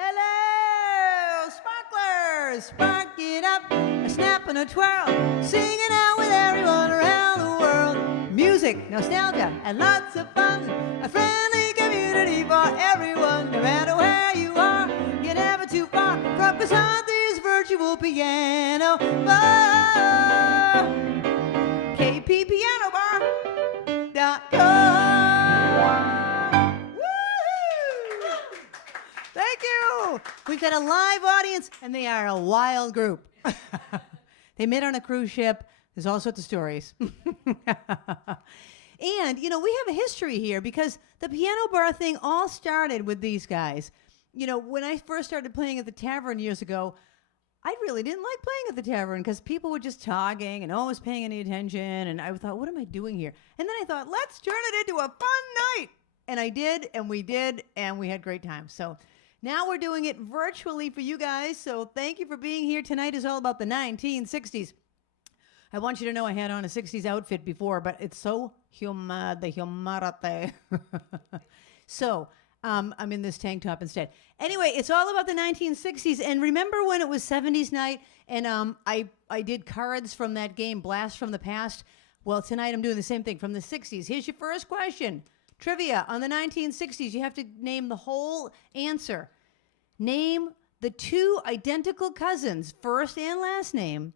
Hello, sparklers! Spark it up, a snap and a twirl, singing out with everyone around the world. Music, nostalgia, and lots of fun. A friendly community for everyone, no matter where you are. You're never too far from Krisanthi's virtual piano bar. KPPianobar.com. Woo! Thank you. We've got a live audience, and they are a wild group. They met on a cruise ship. There's all sorts of stories. And, you know, we have a history here because the piano bar thing all started with these guys. You know, when I first started playing at the tavern years ago, I really didn't like playing at the tavern because people were just talking and always paying any attention. And I thought, what am I doing here? And then I thought, let's turn it into a fun night. And I did, and we had great times. So now we're doing it virtually for you guys. So thank you for being here. Tonight is all about the 1960s. I want you to know I had on a 60s outfit before, but it's so humid, the humidity. So I'm in this tank top instead. Anyway, it's all about the 1960s. And remember when it was 70s night and I did cards from that game, Blast from the Past? Well, tonight I'm doing the same thing from the 60s. Here's your first question. Trivia on the 1960s. You have to name the whole answer. Name the two identical cousins, first and last name,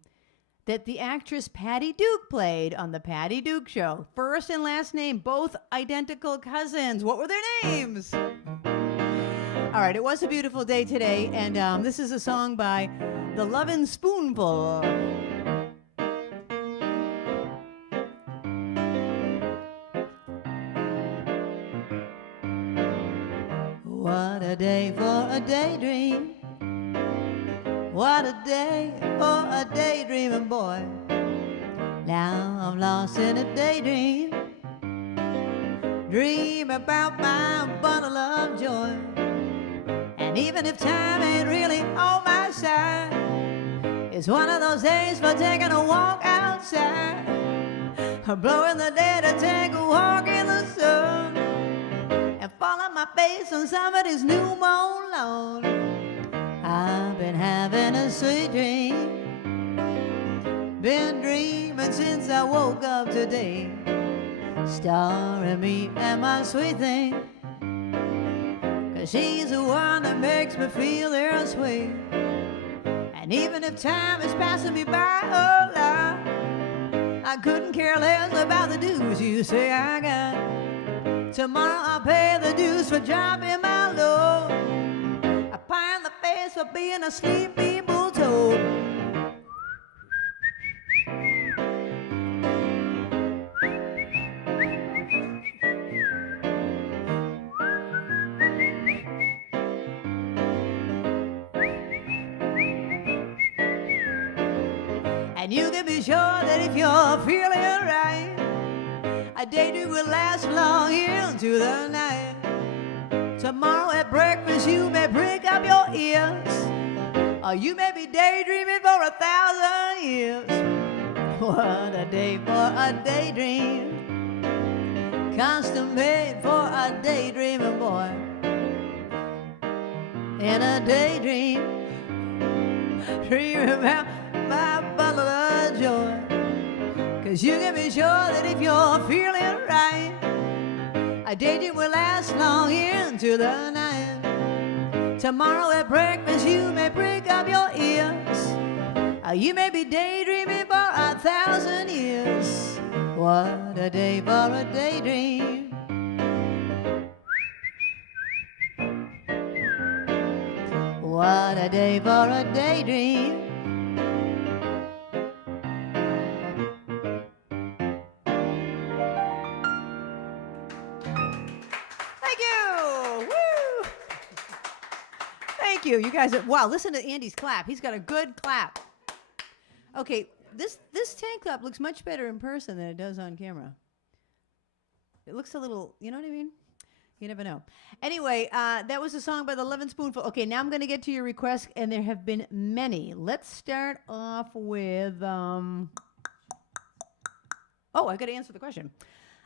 that the actress Patty Duke played on the Patty Duke Show. First and last name, both identical cousins. What were their names? All right, it was a beautiful day today, and this is a song by the Lovin Spoonful. What a day for a daydream. What a day for a daydreaming boy. Now I'm lost in a daydream. Dream about my bundle of joy. And even if time ain't really on my side, it's one of those days for taking a walk outside. Blowing the day to take a walk in the sun. And fall on my face on somebody's new mown lawn. I've been having a sweet dream. Been dreaming since I woke up today. Starring me and my sweet thing. 'Cause she's the one that makes me feel this way. And even if time is passing me by, oh Lord, I couldn't care less about the dues you say I got. Tomorrow I'll pay the dues for dropping my load. I pie in the face for being a sleepy bull toad. And you can be sure that if you're feeling right, a daydream will last long into the night. Tomorrow at breakfast you may prick up your ears, or you may be daydreaming for 1,000 years. What a day for a daydream. Custom made for a daydreaming boy. In a daydream, dreaming about my bundle of joy. 'Cause you can be sure that if you're feeling right, a daydream will last long into the night. Tomorrow at breakfast you may prick up your ears, or you may be daydreaming for 1,000 years. What a day for a daydream. What a day for a daydream. Thank you. You guys are, wow, listen to Andy's clap. He's got a good clap. Okay, this tank top looks much better in person than it does on camera. It looks a little, you know what I mean? You never know. Anyway, that was a song by the Lovin Spoonful. Okay, now I'm going to get to your requests, and there have been many. Let's start off with, oh, I've got to answer the question.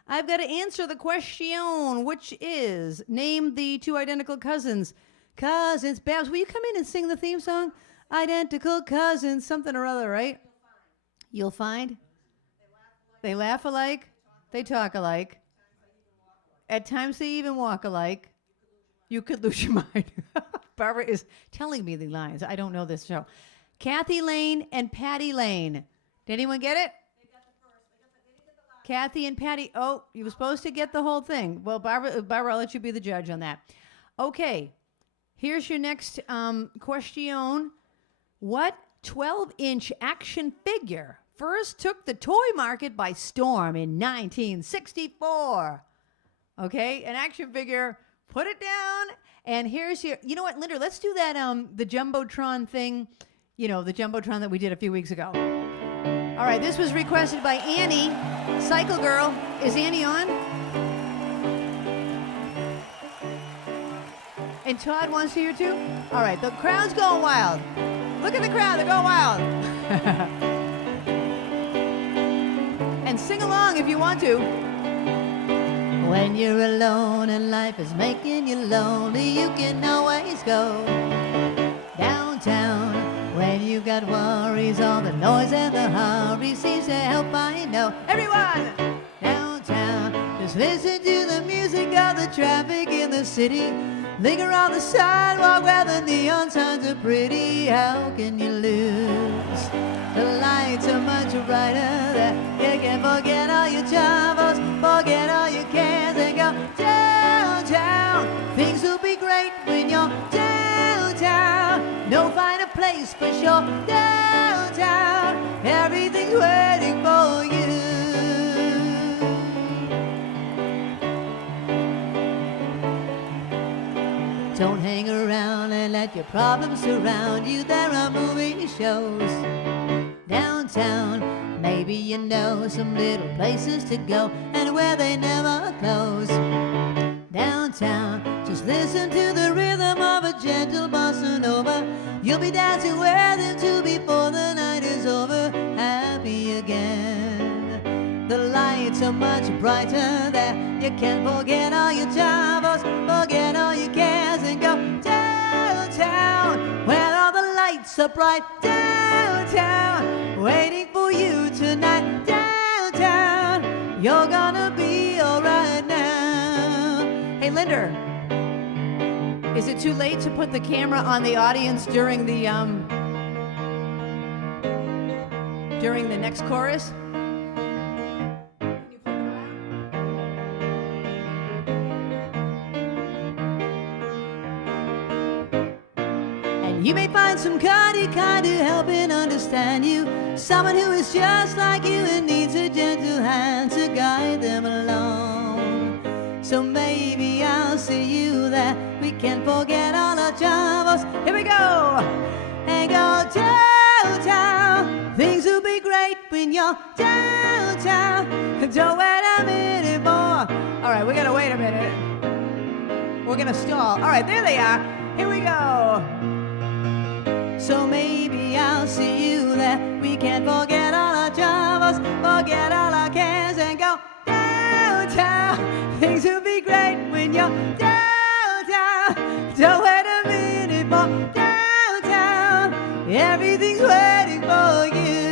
I've got to answer the question, which is, name the two identical cousins cousins. Babs, will you come in and sing the theme song? Identical cousins, something or other, right? You'll find. They laugh alike. They talk alike. At times they even walk alike. You could lose your mind. Barbara is telling me the lines. I don't know this show. Kathy Lane and Patty Lane. Did anyone get it? They got the first. Kathy and Patty. Oh, you were supposed to get the whole thing. Well, Barbara, I'll let you be the judge on that. Okay. Here's your next question. What 12-inch action figure first took the toy market by storm in 1964? Okay, an action figure. Put it down. And here's your, you know what, Linda, let's do that, the Jumbotron thing, you know, the Jumbotron that we did a few weeks ago. All right, this was requested by Annie, Cycle Girl. Is Annie on? And Todd wants to hear too? All right, the crowd's going wild. Look at the crowd, they're going wild. And sing along if you want to. When you're alone and life is making you lonely, you can always go downtown. When you've got worries, all the noise and the hurry seems to help, I know. Everyone! Downtown, just listen to the music of the traffic in the city. Linger on the sidewalk where the neon signs are pretty. How can you lose? The lights are much brighter there. You can forget all your troubles, forget all your cares, and go downtown. Things will be great when you're downtown. No finer place for sure. Downtown, everything's waiting for you. Don't hang around and let your problems surround you. There are movie shows downtown. Maybe you know some little places to go and where they never close. Downtown, just listen to the rhythm of a gentle bossa nova. You'll be dancing with them too before the night is over. Happy again. The lights are much brighter there. You can't forget all your troubles, forget all your cares, and go downtown where all the lights are bright. Downtown, waiting for you tonight. Downtown, you're gonna be alright now. Hey, Linda, is it too late to put the camera on the audience during the next chorus? You may find some kind to help and understand you. Someone who is just like you and needs a gentle hand to guide them along. So maybe I'll see you there. We can't forget all our troubles. Here we go. And go downtown. Things will be great when you're downtown. Don't wait a minute more. All right, we gotta wait a minute. We're gonna stall. All right, there they are. Here we go. So maybe I'll see you there. We can't forget all our troubles, forget all our cares, and go downtown. Things will be great when you're downtown. Don't wait a minute more. Downtown, everything's waiting for you.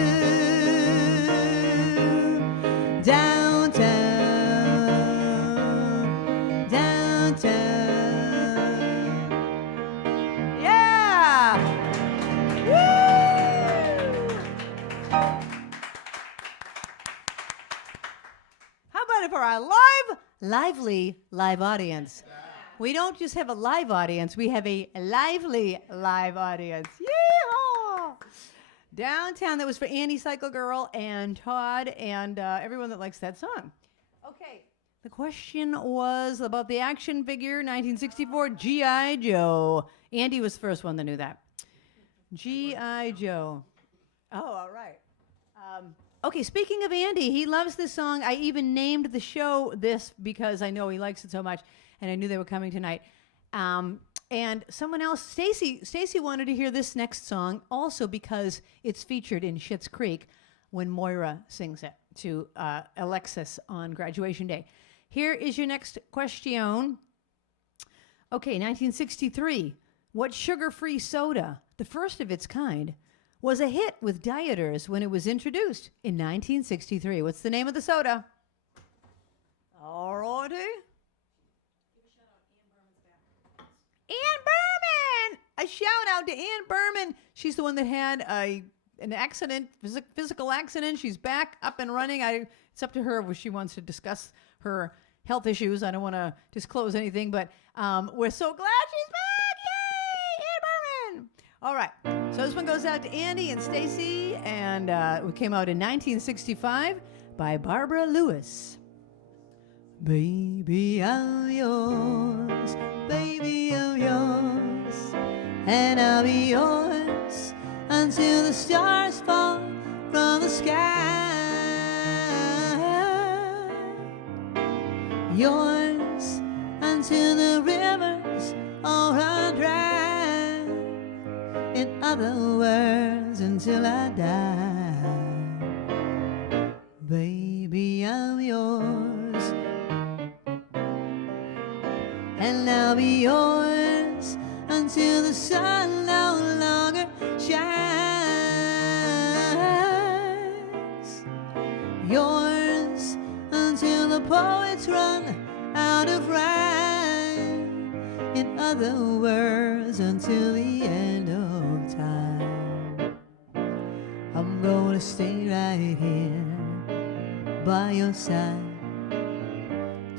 Downtown, downtown. For our lively live audience. We don't just have a live audience, we have a lively live audience. Yeehaw! Downtown, that was for Annie, Cycle Girl, and Todd, and everyone that likes that song. Okay, the question was about the action figure, 1964, G.I. Joe. Andy was the first one that knew that. G.I. Joe. Oh, all right. Okay, speaking of Andy, he loves this song. I even named the show this because I know he likes it so much, and I knew they were coming tonight. And someone else, Stacy wanted to hear this next song also because it's featured in Schitt's Creek when Moira sings it to Alexis on graduation day. Here is your next question. Okay, 1963. What sugar-free soda, the first of its kind, was a hit with dieters when it was introduced in 1963? What's the name of the soda? All righty. Ann Berman! A shout out to Ann Berman. She's the one that had an accident, physical accident. She's back up and running. It's up to her if she wants to discuss her health issues. I don't want to disclose anything, but we're so glad she's back. Yay, Ann Berman! All right. So this one goes out to Andy and Stacy, and it came out in 1965 by Barbara Lewis. Baby, I'm yours. Baby, I'm yours. And I'll be yours until the stars fall from the sky. Yours until the rivers all run dry. In other words, until I die. Baby, I'm yours. And I'll be yours until the sun no longer shines. Yours until the poets run out of rhyme. In other words, until the end of time. I'm gonna stay right here by your side.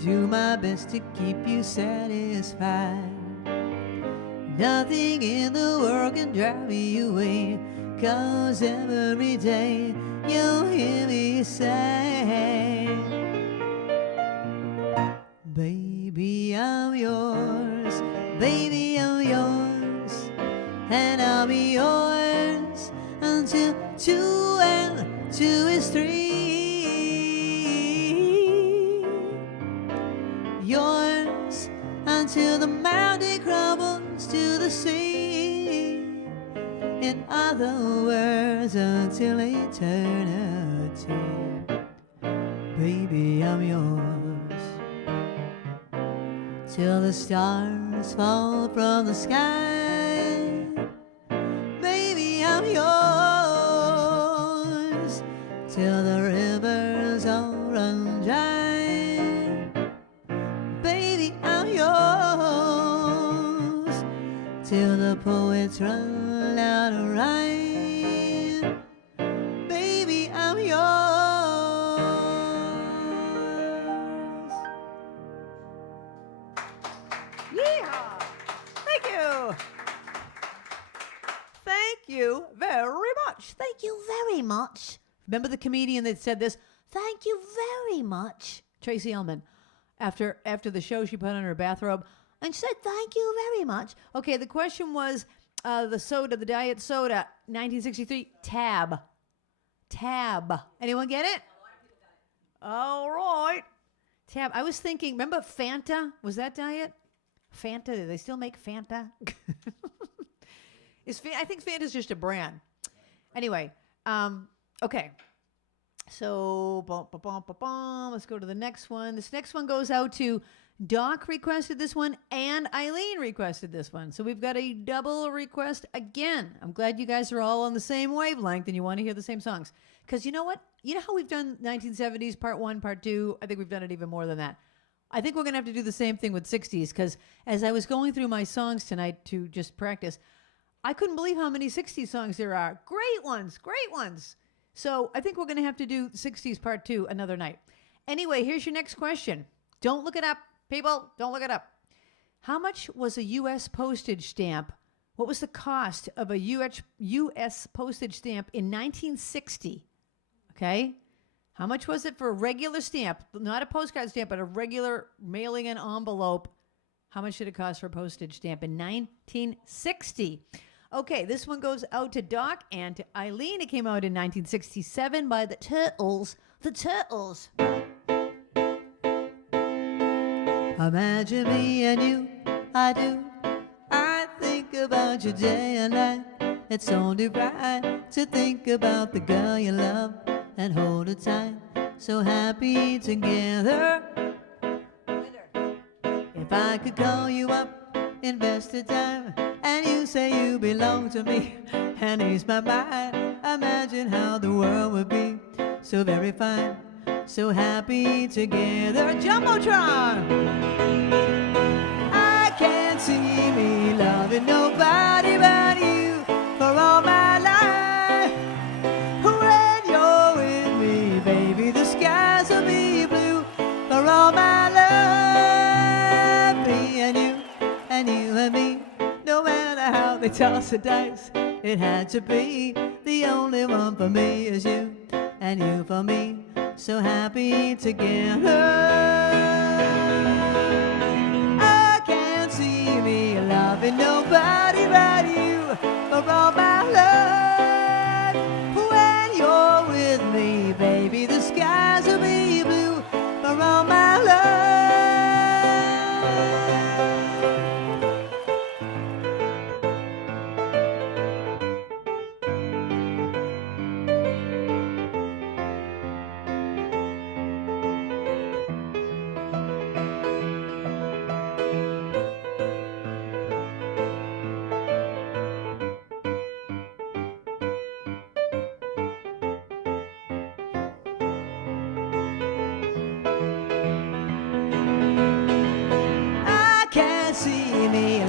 Do my best to keep you satisfied. Nothing in the world can drive me away, 'cause every day you'll hear me say, baby, I'm yours, baby, I'm yours, and I'll be yours until 2 and 2 is 3. Yours until the mountain crumbles to the sea. In other words, until eternity. Baby, I'm yours till the stars fall from the sky. Baby, I'm yours till the rivers all run dry. Till the poets run out of rhyme. Baby, I'm yours. Yeehaw! Thank you. Thank you very much. Thank you very much. Remember the comedian that said this? Thank you very much. Tracy Ullman. After the show, she put on her bathrobe and said, thank you very much. Okay, the question was the soda, the diet soda, 1963, Tab. Tab. Anyone get it? All right. Tab. I was thinking, remember Fanta? Was that diet? Fanta. Do they still make Fanta? I think Fanta's just a brand. Anyway, okay. So, let's go to the next one. This next one goes out to Doc requested this one, and Eileen requested this one. So we've got a double request again. I'm glad you guys are all on the same wavelength and you want to hear the same songs. Because you know what? You know how we've done 1970s, part 1, part 2? I think we've done it even more than that. I think we're going to have to do the same thing with 60s, because as I was going through my songs tonight to just practice, I couldn't believe how many 60s songs there are. Great ones, great ones. So I think we're going to have to do 60s part 2 another night. Anyway, here's your next question. Don't look it up. People, don't look it up. How much was a U.S. postage stamp? What was the cost of a U.S. postage stamp in 1960? Okay? How much was it for a regular stamp? Not a postcard stamp, but a regular mailing an envelope. How much did it cost for a postage stamp in 1960? Okay, this one goes out to Doc and to Eileen. It came out in 1967 by the Turtles. The Turtles. Imagine me and you, I do. I think about you day and night. It's only right to think about the girl you love and hold her tight. So happy together. If I could call you up, invest the time and you say you belong to me and ease my mind. Imagine how the world would be so very fine, so happy together. Jumbotron! I can't see me loving nobody but you for all my life. When you're with me, baby, the skies will be blue for all my love. Me and you and you and me, no matter how they toss the dice, it had to be. The only one for me is you, and you for me, so happy together. I can't see me loving nobody but you for all my love. When you're with me, baby, the skies will be blue for all my love.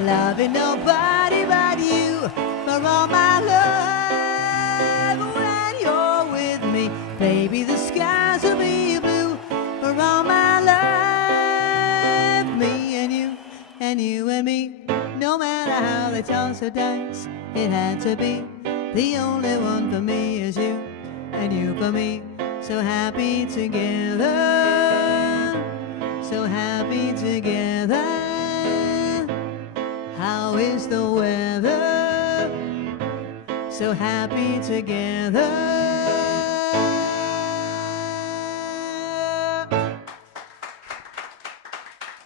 Loving nobody but you for all my love. When you're with me, baby, the skies will be blue for all my love. Me and you and you and me, no matter how they toss the dice, it had to be. The only one for me is you, and you for me, so happy together, so happy together. How is the weather? So happy together.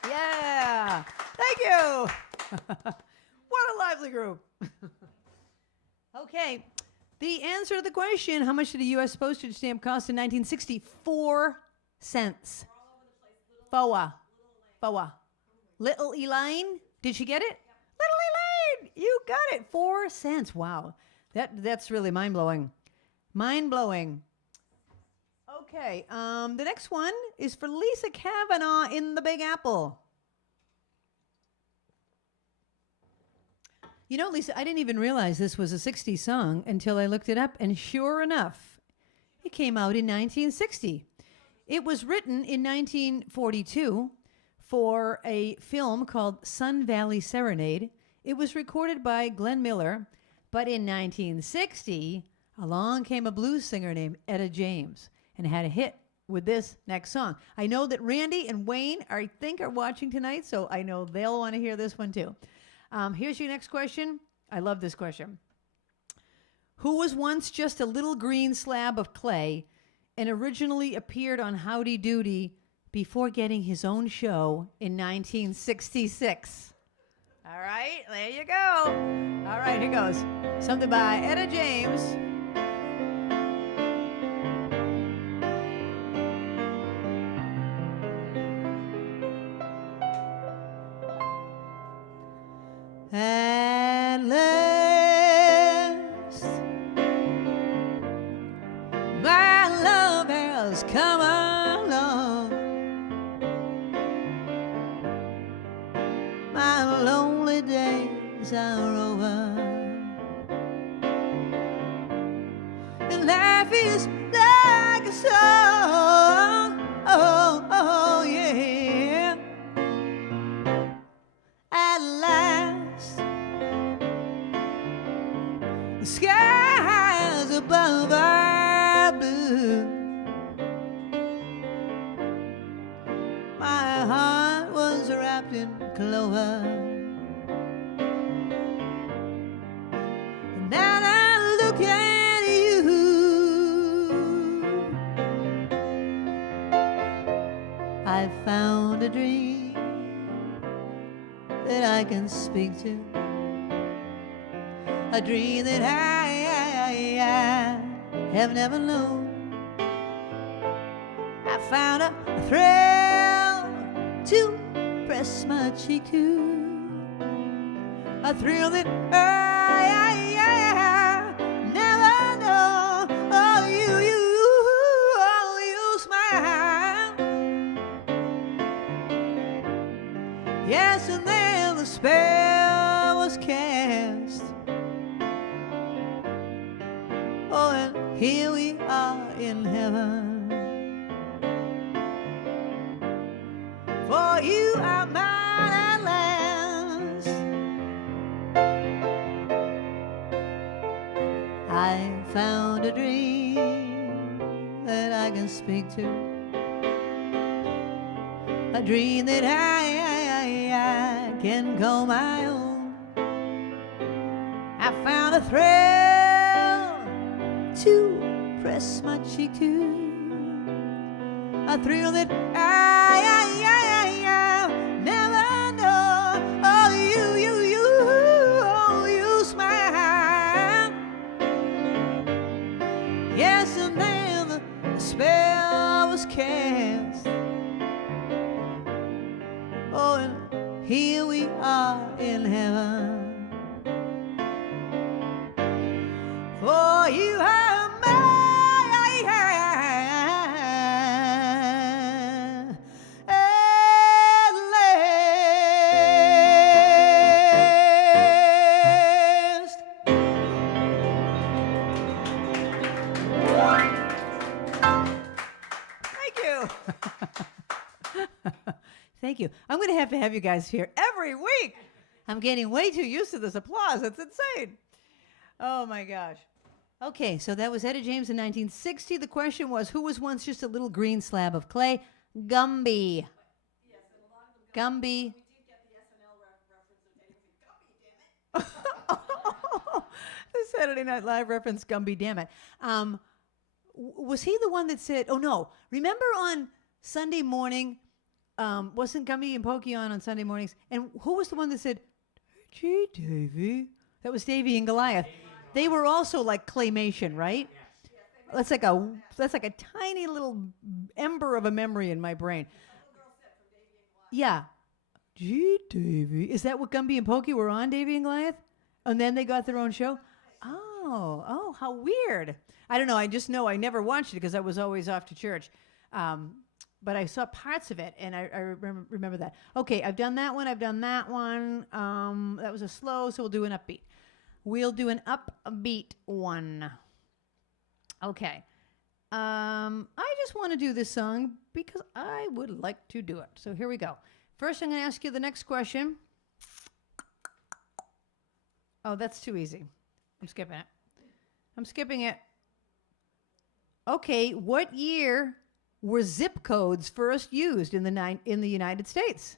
Yeah, thank you. What a lively group. Okay, the answer to the question, how much did a U.S. postage stamp cost in 1960? 4 cents. Foa. Little Elaine, did she get it? Little Elaine, you got it. 4 cents. Wow. That's really mind-blowing. Mind-blowing. Okay, the next one is for Lisa Kavanaugh in the Big Apple. You know, Lisa, I didn't even realize this was a 60s song until I looked it up, and sure enough, it came out in 1960. It was written in 1942 for a film called Sun Valley Serenade. It was recorded by Glenn Miller, but in 1960, along came a blues singer named Etta James and had a hit with this next song. I know that Randy and Wayne, I think, are watching tonight, so I know they'll want to hear this one too. Here's your next question. I love this question. Who was once just a little green slab of clay and originally appeared on Howdy Doody before getting his own show in 1966? All right, there you go. All right, here goes. Something by Etta James. At last, my love has come along. My lonely days are over, and life is like a song. Oh, oh, yeah. At last, the skies above are blue. My heart was wrapped in clover, and now I look at you. I found a dream that I can speak to, a dream that I have never known. I found a thrill to press my cheek to, a thrill that I never know. Oh, you smile. Yes, and then the spell was cast. Oh, and here we are in heaven. For you are mine at last. I found a dream that I can speak to, a dream that I can call my own. I found a thrill to press my cheek to, a thrill that I never know. Oh, you smile. Yes, and then the spell was cast. Oh, and here we are in heaven. For you are mine. Thank you. I'm going to have you guys here every week. I'm getting way too used to this applause. It's insane. Oh, my gosh. Okay, so that was Etta James in 1960. The question was, who was once just a little green slab of clay? Gumby. Yes, and a lot of them Gumby. We did get the SNL reference of Gumby, damn it. The Saturday Night Live reference, Gumby, damn it. Was he the one that said, oh, no. Remember on Sunday morning, wasn't Gumby and Pokey on Sunday mornings? And who was the one that said, gee, Davy? That was Davy and Goliath. They were also like claymation, right? Yes. That's like a tiny little ember of a memory in my brain. Yeah. Gee, Davy. Is that what Gumby and Pokey were on, Davy and Goliath? And then they got their own show? Oh, how weird. I don't know. I just know I never watched it because I was always off to church. But I saw parts of it, and I remember that. Okay, I've done that one. That was a slow, so we'll do an upbeat. We'll do an upbeat one. Okay. I just want to do this song because I would like to do it. So here we go. First, I'm going to ask you the next question. Oh, that's too easy. I'm skipping it. Okay, what year were zip codes first used in the United States?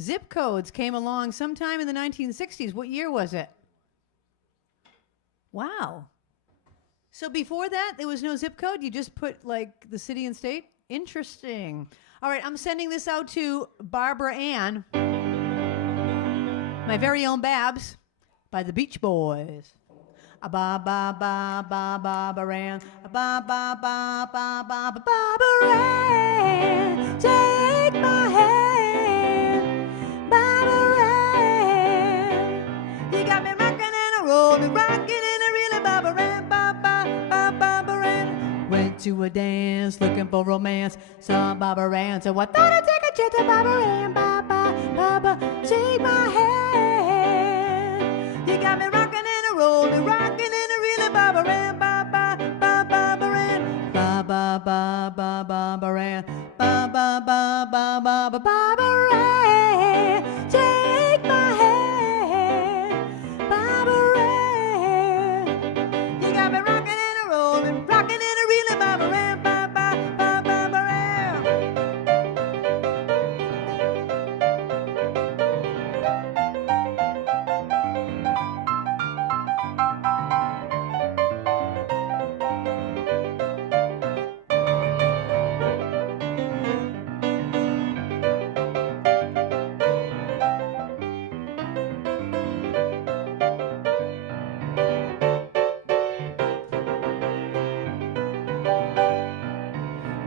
Zip codes came along sometime in the 1960s. What year was it? Wow. So before that, there was no zip code? You just put, like, the city and state? Interesting. All right, I'm sending this out to Barbara Ann, my very own Babs, by the Beach Boys. Ba ba ba ba Barbara Ann, ba ba ba ba ba ba Barbara Ann, take my hand, Barbara Ann. You got me rocking and a rolling, rocking and a reeling, Barbara Ann, ba ba ba Barbara Ann. Went to a dance looking for romance, saw Barbara Ann, so I thought I'd take a chance to Barbara Ann, ba ba ba ba, take my hand. You got me rocking and a rolling, rocking. Barbara Ann, ba ba ba Barbara Ann, ba ba ba ba Barbara Ann, ba ba ba ba ba ba Barbara Ann, take my hand, Barbara Ann. You got me rocking and a rolling, rocking and a reeling, Barbara Ann, ba ba ba Barbara Ann.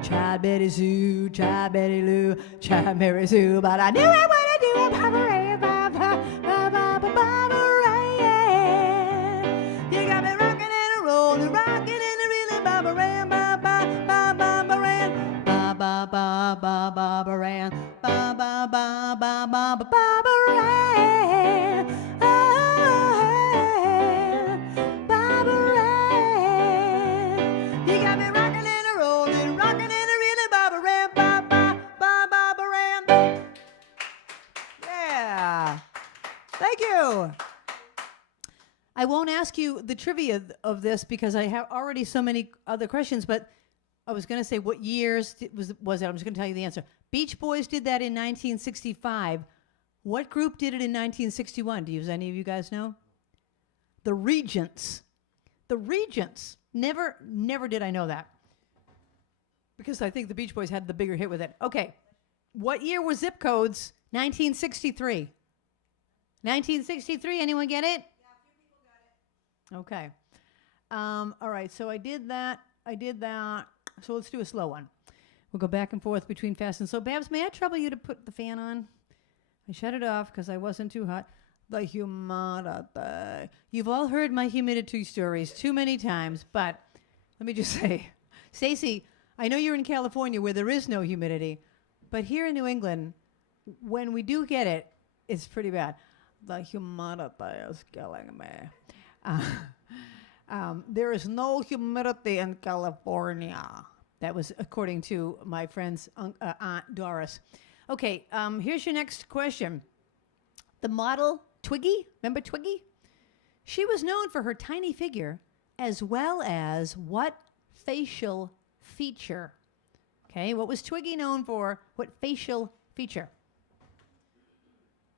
Tried Betty Sue, tried Betty Lou, tried Mary Sue, but I knew I wanted to do it. Barbara Ann, ba ba ba ba ba ba ba ba ba ba ran, ba ba ba ba ba ba ba ba ran, ba ba ran. You got me rocking and a rolling, rocking and a reeling, ba ba ran, ba ba ba ba ba ran. Yeah, thank you. I won't ask you the trivia of this because I have already so many other questions, but I was going to say what years was it? I'm just going to tell you the answer. Beach Boys did that in 1965. What group did it in 1961? Do any of you guys know? The Regents. The Regents. Never did I know that. Because I think the Beach Boys had the bigger hit with it. Okay. What year were Zip Codes? 1963. 1963, anyone get it? Okay. All right, so I did that. So let's do a slow one. We'll go back and forth between fast and slow. Babs, may I trouble you to put the fan on? I shut it off because I wasn't too hot. The humidity. You've all heard my humidity stories too many times, but let me just say, Stacey, I know you're in California where there is no humidity, but here in New England, when we do get it, it's pretty bad. The humidity is killing me. There is no humidity in California. That was according to my friend's Aunt Doris. Okay, here's your next question. The model Twiggy, remember Twiggy? She was known for her tiny figure as well as what facial feature? Okay, what was Twiggy known for? What facial feature?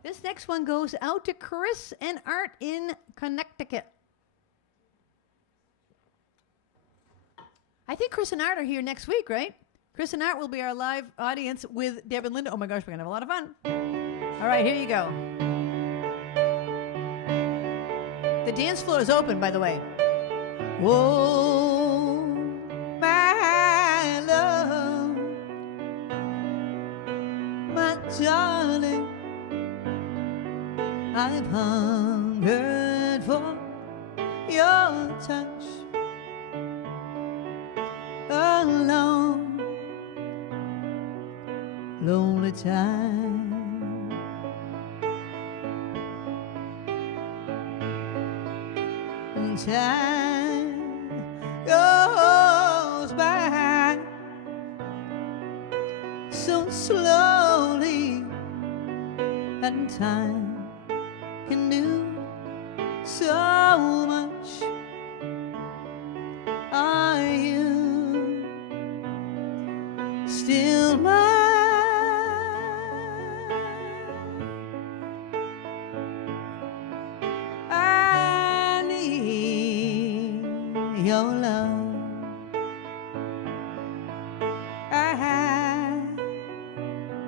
This next one goes out to Chris and Art in Connecticut. I think Chris and Art are here next week, right? Chris and Art will be our live audience with Deb and Linda. Oh my gosh, we're going to have a lot of fun. All right, here you go. The dance floor is open, by the way. Whoa, my love, my darling, I've hungered for your touch a long, lonely time. And time goes by so slowly, and time can do so much. Are you still mine? I need your love.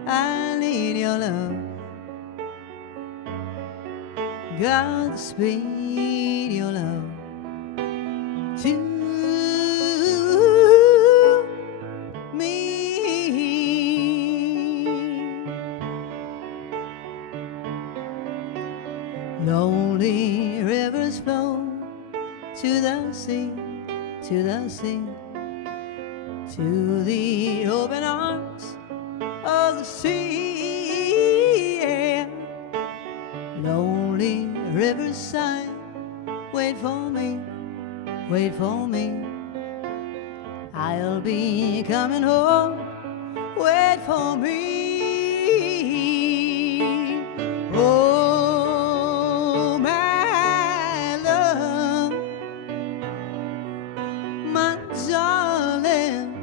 I need your love. Godspeed your love to me. Lonely rivers flow to the sea, to the sea, to the open arms of the sea. Yeah. Lonely riverside, wait for me, wait for me. I'll be coming home, wait for me. Oh, my love, my darling,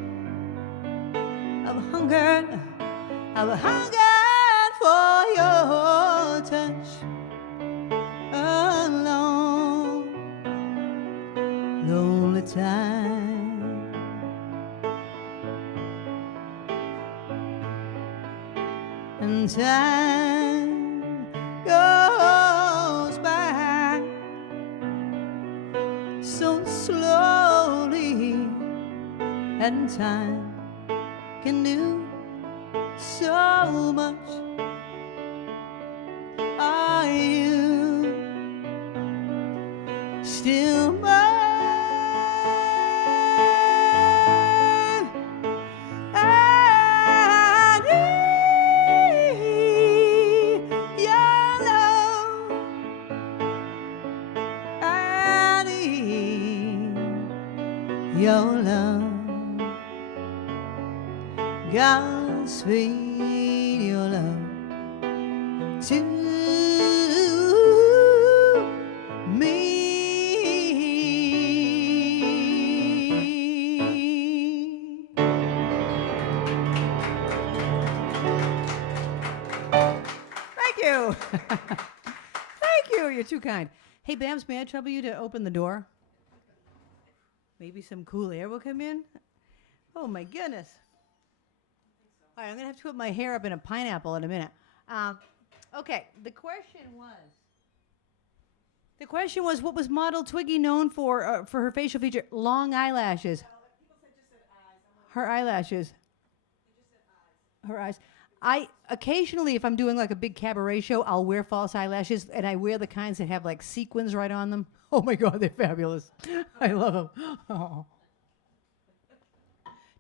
I've hungered for your touch a long, lonely time. And time goes by so slowly, and time can do so much. Are you still mine? I Godspeed your love to me. Thank you. Thank you. You're too kind. Hey, Babs, may I trouble you to open the door? Maybe some cool air will come in. Oh, my goodness. All right, I'm going to have to put my hair up in a pineapple in a minute. Okay, the question was, what was model Twiggy known for her facial feature? Long eyelashes. People said just said eyes. Her eyelashes. They just said eyes. Her eyes. I occasionally, if I'm doing like a big cabaret show, I'll wear false eyelashes, and I wear the kinds that have like sequins right on them. Oh my God, they're fabulous. I love them. Oh.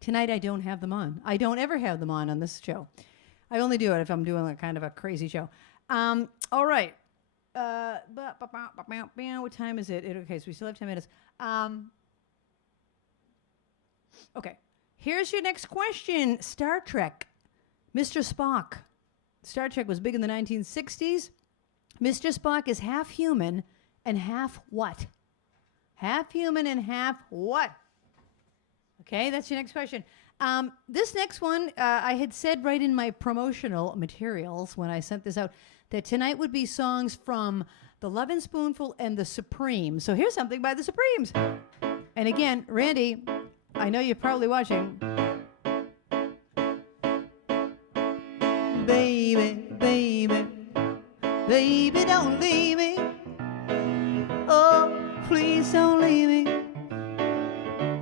Tonight I don't have them on. I don't ever have them on this show. I only do it if I'm doing like kind of a crazy show. All right. What time is it? Okay, so we still have 10 minutes. Okay. Here's your next question. Star Trek. Mr. Spock. Star Trek was big in the 1960s. Mr. Spock is half human and half what? Half human and half what? Okay, that's your next question. This next one, I had said right in my promotional materials when I sent this out that tonight would be songs from the Lovin Spoonful and the Supremes. So here's something by the Supremes. And again, Randy, I know you're probably watching. Baby, baby, baby, don't leave me. Oh, please don't leave me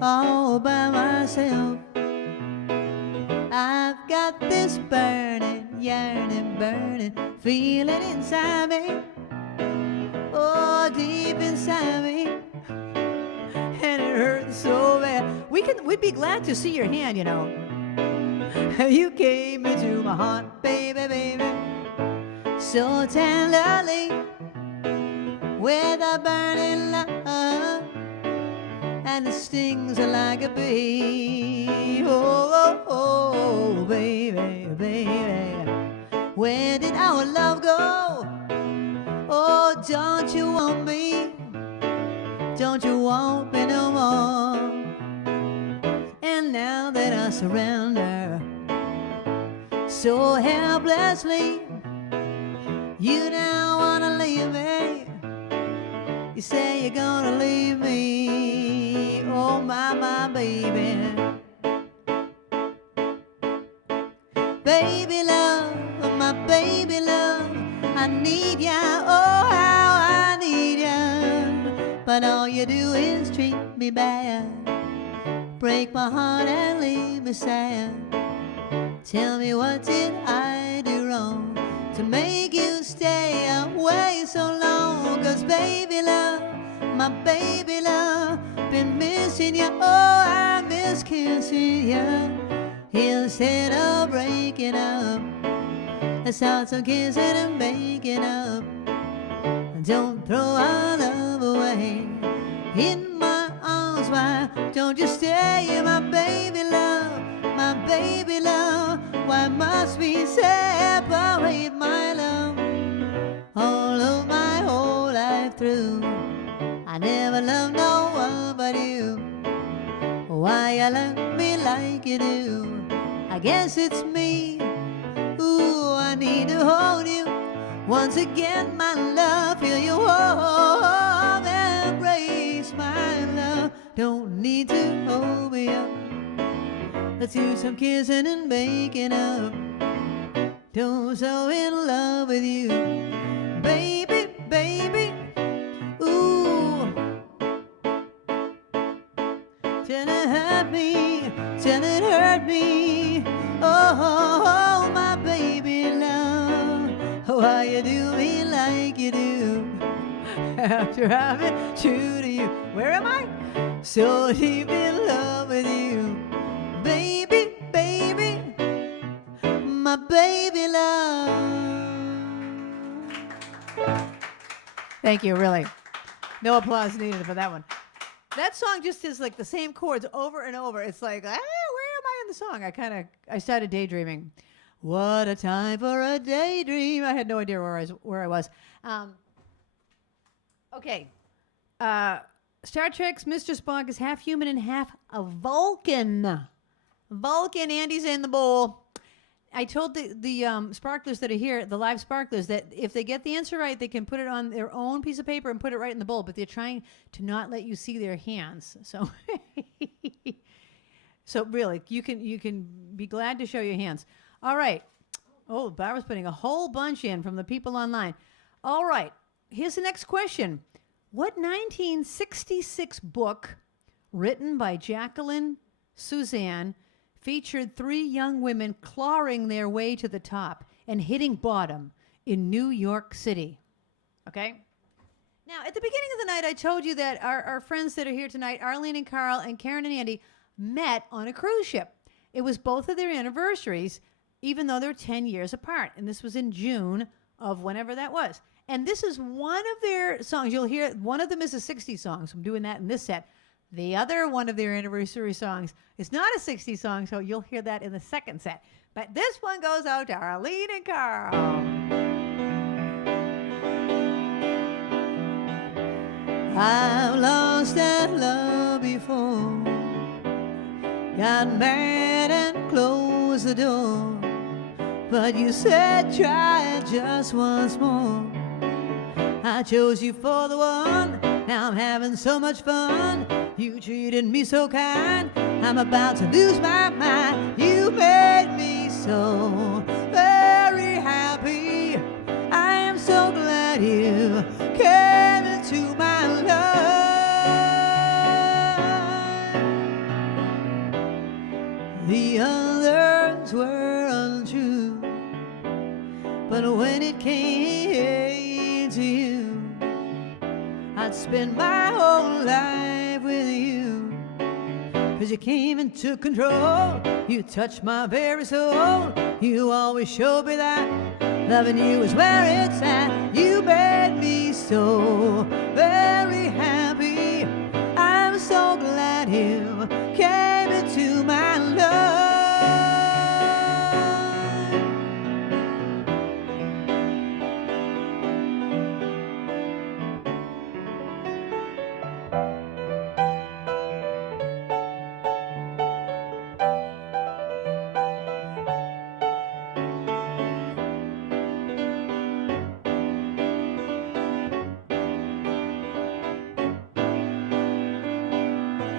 all by myself. I've got this burning, yearning, burning feeling inside me. Oh, deep inside me. And it hurts so bad. We'd be glad to see your hand, you know. You came into my heart, baby, baby, so tenderly, with a burning love, and it stings like a bee. Oh, oh, oh, baby, baby, where did our love go? Oh, don't you want me? Don't you want me no more? And now that I surrender so helplessly, you now wanna leave me. You say you're gonna leave me. Oh, my baby. Baby love, my baby love, I need ya, oh how I need ya. But all you do is treat me bad, break my heart and leave me sad. Tell me, what did I do wrong to make you stay away so long? 'Cause baby love, my baby love, been missing you, oh I miss kissing you. Instead of breaking up, let's start some kissing and making up. Don't throw our love away. In my arms, why don't you stay, my baby love, my baby love? Why must we separate, my love? All of my whole life through, I never loved no one but you. Why you love me like you do? I guess it's me. Ooh, I need to hold you once again, my love. Feel you warm embrace, my love. Don't need to hold me up. Let's do some kissing and making up. Don't so in love with you, baby, baby. Ooh, till it hurt me, till it hurt me. Oh, my baby love, why you do me like you do? After I've been true to you, where am I? So deep in love with you, baby, baby, my baby love. Thank you, really. No applause needed for that one. That song just is like the same chords over and over. It's like, where am I in the song. I started daydreaming. What a time for a daydream. I had no idea where I was. Okay. Star Trek's Mr. Spock is half human and half a Vulcan. Vulcan, Andy's in the bowl. I told the sparklers that are here, the live sparklers, that if they get the answer right, they can put it on their own piece of paper and put it right in the bowl, but they're trying to not let you see their hands. So so really, you can be glad to show your hands. All right. Oh, Barbara's putting a whole bunch in from the people online. All right. Here's the next question. What 1966 book written by Jacqueline Suzanne featured 3 young women clawing their way to the top and hitting bottom in New York City? Okay? Now, at the beginning of the night, I told you that our friends that are here tonight, Arlene and Carl and Karen and Andy, met on a cruise ship. It was both of their anniversaries, even though they're 10 years apart. And this was in June of whenever that was. And this is one of their songs. You'll hear one of them is a 60s song, so I'm doing that in this set. The other one of their anniversary songs is not a 60s song, so you'll hear that in the second set. But this one goes out to Arlene and Carl. I've lost that love before. Got mad and closed the door. But you said try it just once more. I chose you for the one. Now I'm having so much fun. You treated me so kind. I'm about to lose my mind. You made me so very happy. I am so glad you came into my life. The others were untrue, but when it came to you, I'd spend my whole life with you. 'Cause you came and took control. You touched my very soul. You always showed me that loving you is where it's at. You made me so very happy. I'm so glad you came into my life.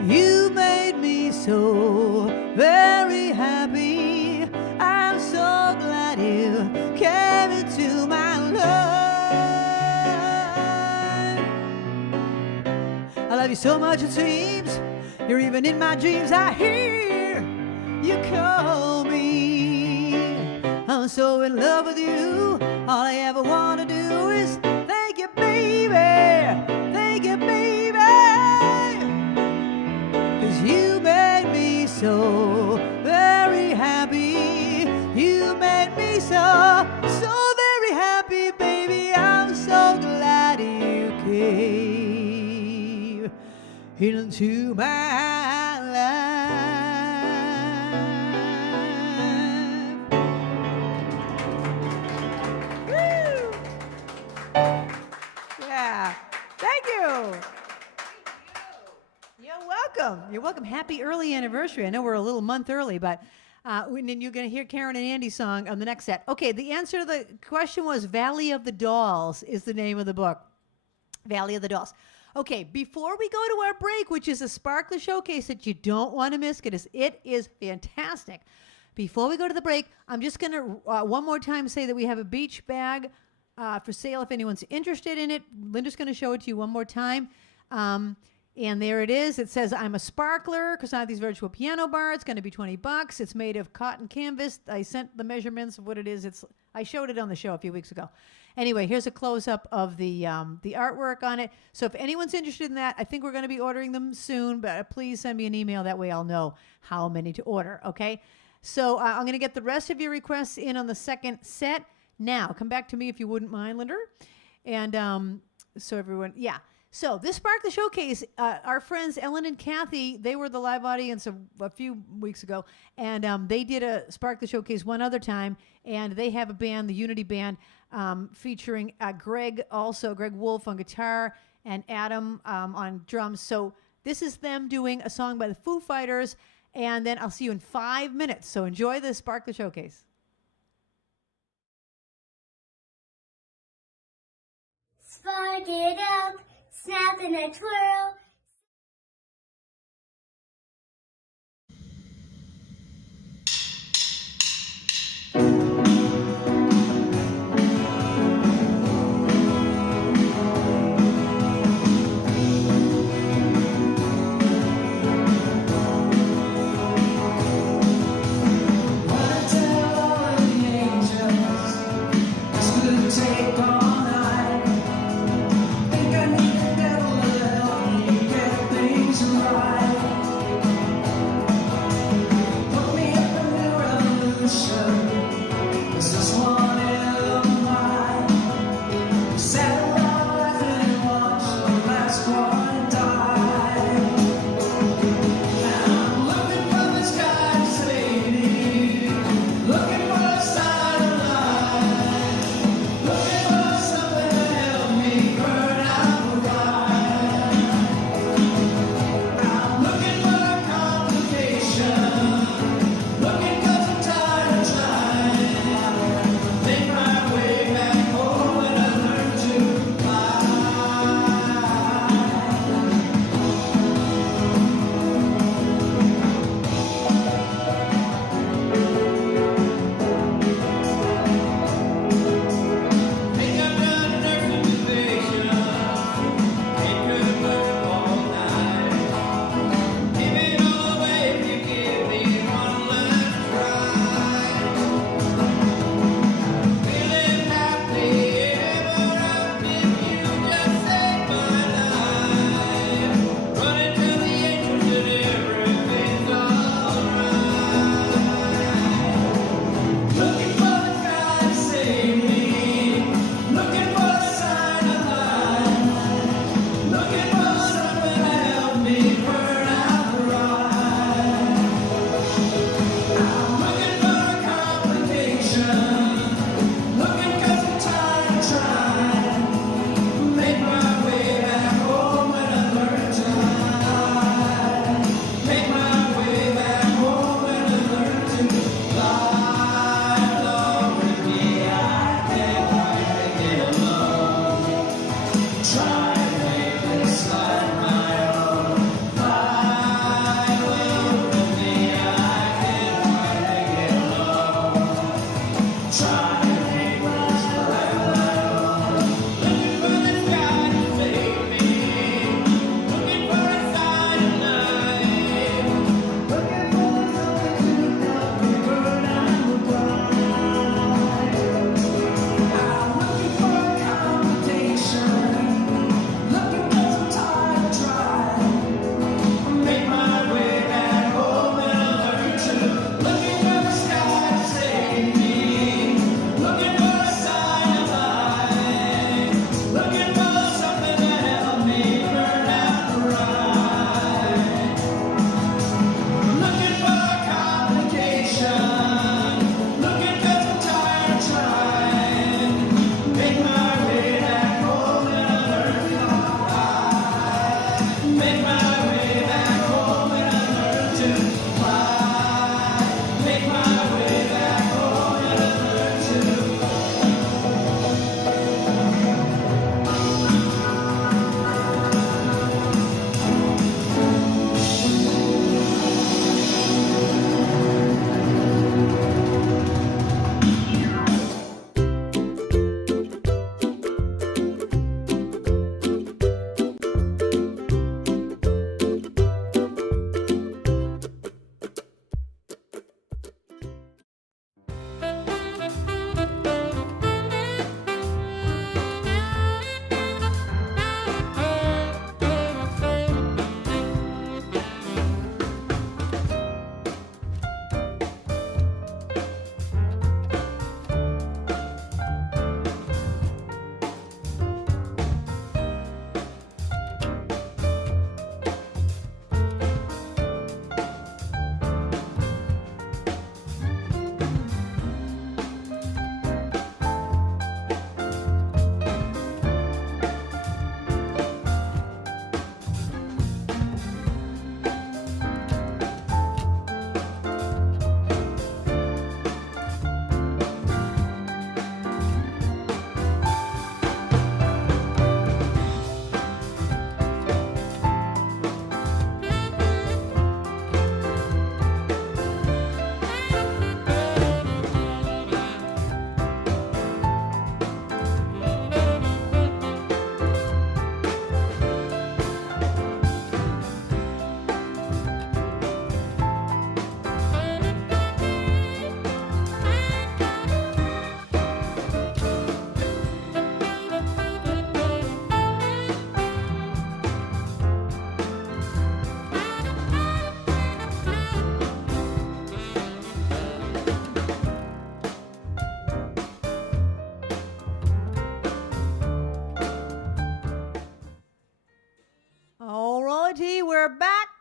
You made me so very happy. I'm so glad you came into my life. I love you so much it seems. You're even in my dreams. I hear you call me. I'm so in love with you. All I ever want to do is thank you, baby. Thank you, baby. You made me so very happy. You made me so very happy, baby. I'm so glad you came into my life. Woo! Yeah. Thank you. You're welcome. Happy early anniversary. I know we're a little month early, but then you're going to hear Karen and Andy's song on the next set. Okay, the answer to the question was Valley of the Dolls is the name of the book. Valley of the Dolls. Okay, before we go to our break, which is a Sparkler Showcase that you don't want to miss, because it is fantastic. Before we go to the break, I'm just going to one more time say that we have a beach bag for sale if anyone's interested in it. Linda's going to show it to you one more time. And there it is. It says, I'm a sparkler, Krisanti's virtual piano bar. It's going to be $20. It's made of cotton canvas. I sent the measurements of what it is. I showed it on the show a few weeks ago. Anyway, here's a close-up of the artwork on it. So if anyone's interested in that, I think we're going to be ordering them soon, but please send me an email. That way I'll know how many to order, okay? So I'm going to get the rest of your requests in on the second set. Now, come back to me if you wouldn't mind, Linda. And so everyone, yeah. So this Spark the Showcase, our friends Ellen and Kathy, they were the live audience a few weeks ago, and they did a Spark the Showcase one other time, and they have a band, the Unity Band, featuring Greg Wolf on guitar, and Adam on drums. So this is them doing a song by the Foo Fighters, and then I'll see you in 5 minutes. So enjoy the Spark the Showcase. Spark it up, snap in a twirl.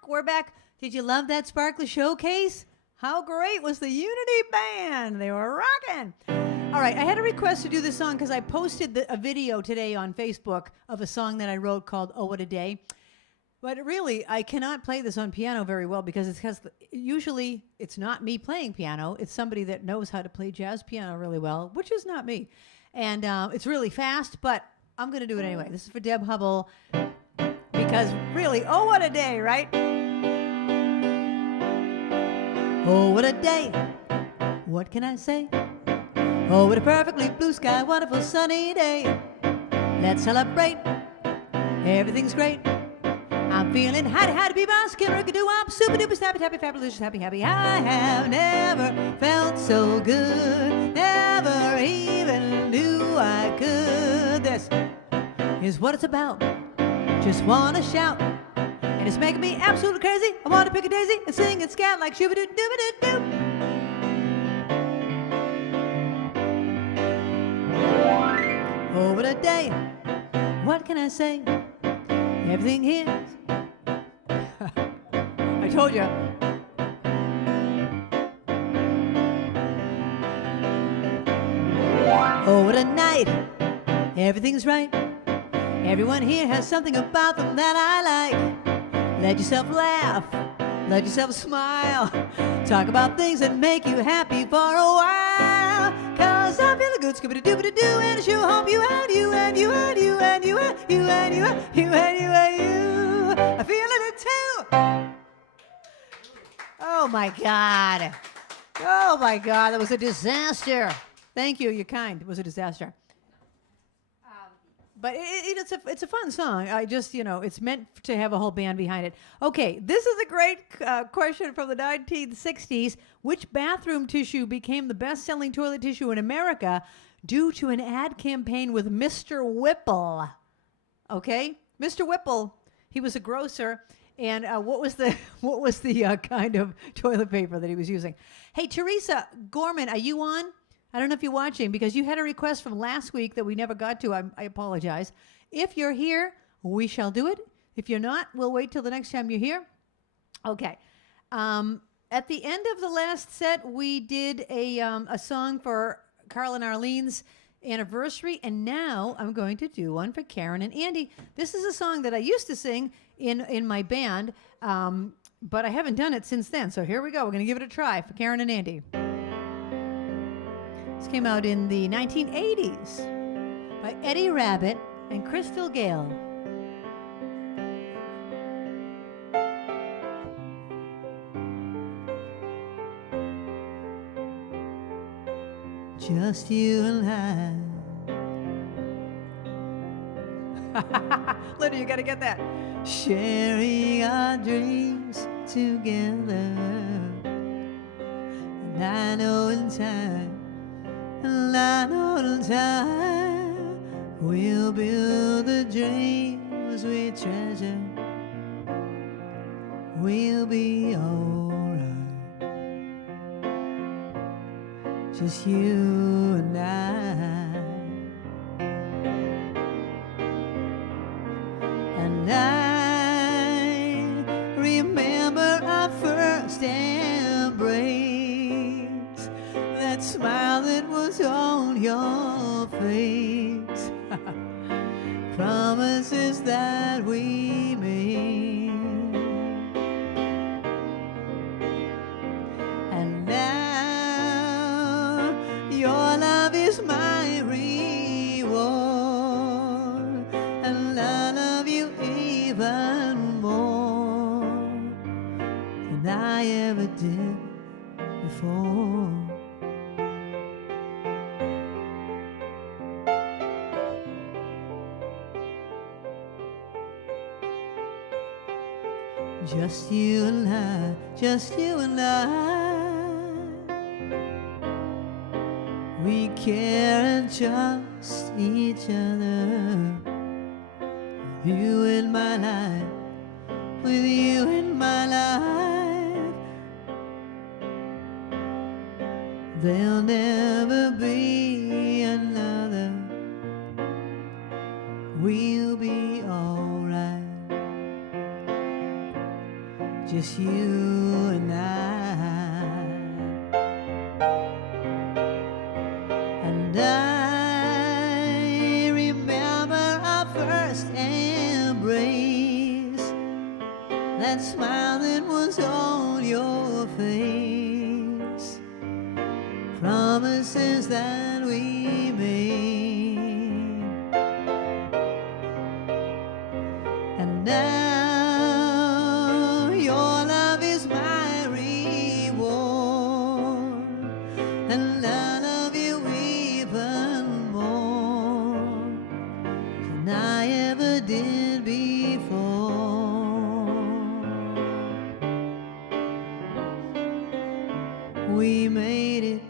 We're back. Did you love that sparkly showcase? How great was the Unity Band? They were rocking. All right, I had a request to do this song because I posted a video today on Facebook of a song that I wrote called Oh What a Day. But really, I cannot play this on piano very well because usually it's not me playing piano. It's somebody that knows how to play jazz piano really well, which is not me. And it's really fast, but I'm going to do it anyway. This is for Deb Hubble because really, oh, what a day, right? Oh, what a day. What can I say? Oh, what a perfectly blue sky, wonderful sunny day. Let's celebrate. Everything's great. I'm feeling happy, be my skimmer, do I'm super duper snappy, happy, fabulous, happy. I have never felt so good, never even knew I could. This is what it's about. Just wanna shout, and it's making me absolutely crazy. I wanna pick a daisy and sing and scat like shoo-ba-doo-doo-ba-doo-doo. Oh, what a day. What can I say? Everything here. I told you. Oh, what a night. Everything's right. Everyone here has something about them that I like. Let yourself laugh. Let yourself smile. Talk about things that make you happy for a while. Cause I'm feeling good, scooby-doo-doo-doo, and I sure hope you and you and you and you and you and you and you and you and you and you are feeling it too. Oh my God. Oh my God, that was a disaster. Thank you, you're kind. It was a disaster. But it's a fun song. I just, it's meant to have a whole band behind it. Okay, this is a great question from the 1960s. Which bathroom tissue became the best-selling toilet tissue in America due to an ad campaign with Mr. Whipple? Okay, Mr. Whipple, he was a grocer. And what was the kind of toilet paper that he was using? Hey, Teresa Gorman, are you on? I don't know if you're watching because you had a request from last week that we never got to. I apologize. If you're here, we shall do it. If you're not, we'll wait till the next time you're here. Okay. At the end of the last set, we did a song for Carl and Arlene's anniversary, and now I'm going to do one for Karen and Andy. This is a song that I used to sing in my band, but I haven't done it since then. So here we go. We're going to give it a try for Karen and Andy. This came out in the 1980s by Eddie Rabbitt and Crystal Gale. Just you and I. Lydia, you got to get that. Sharing our dreams together. And I know in time. And I know in time we'll build the dreams we treasure. We'll be alright. Just you and I. And I remember our first embrace. That smile that was on your face. Promises that we made. And now your love is my reward. And I love you even more than I ever did before. Just you and I, just you and I. We care and trust each other. You in my life, with you in my life. There'll never be another. We'll be alright. just you and And I remember our first embrace, that smile that was on your face, promises that we made. And now your love is my reward, and I love you even more than I ever did before. We made it,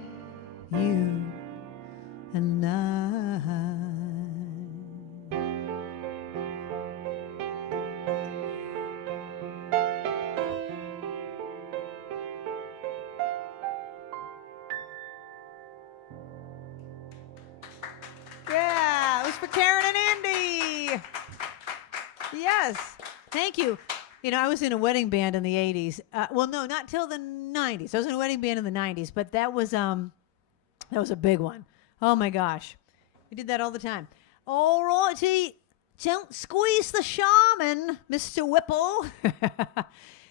you and I. Yeah, it was for Karen and Andy. Yes, thank you. You know, I was in a wedding band in the 80s. Well, no, not till the 90s. I was in a wedding band in the 90s, but that was a big one. Oh my gosh. We did that all the time. All righty. Don't squeeze the Charmin, Mr. Whipple.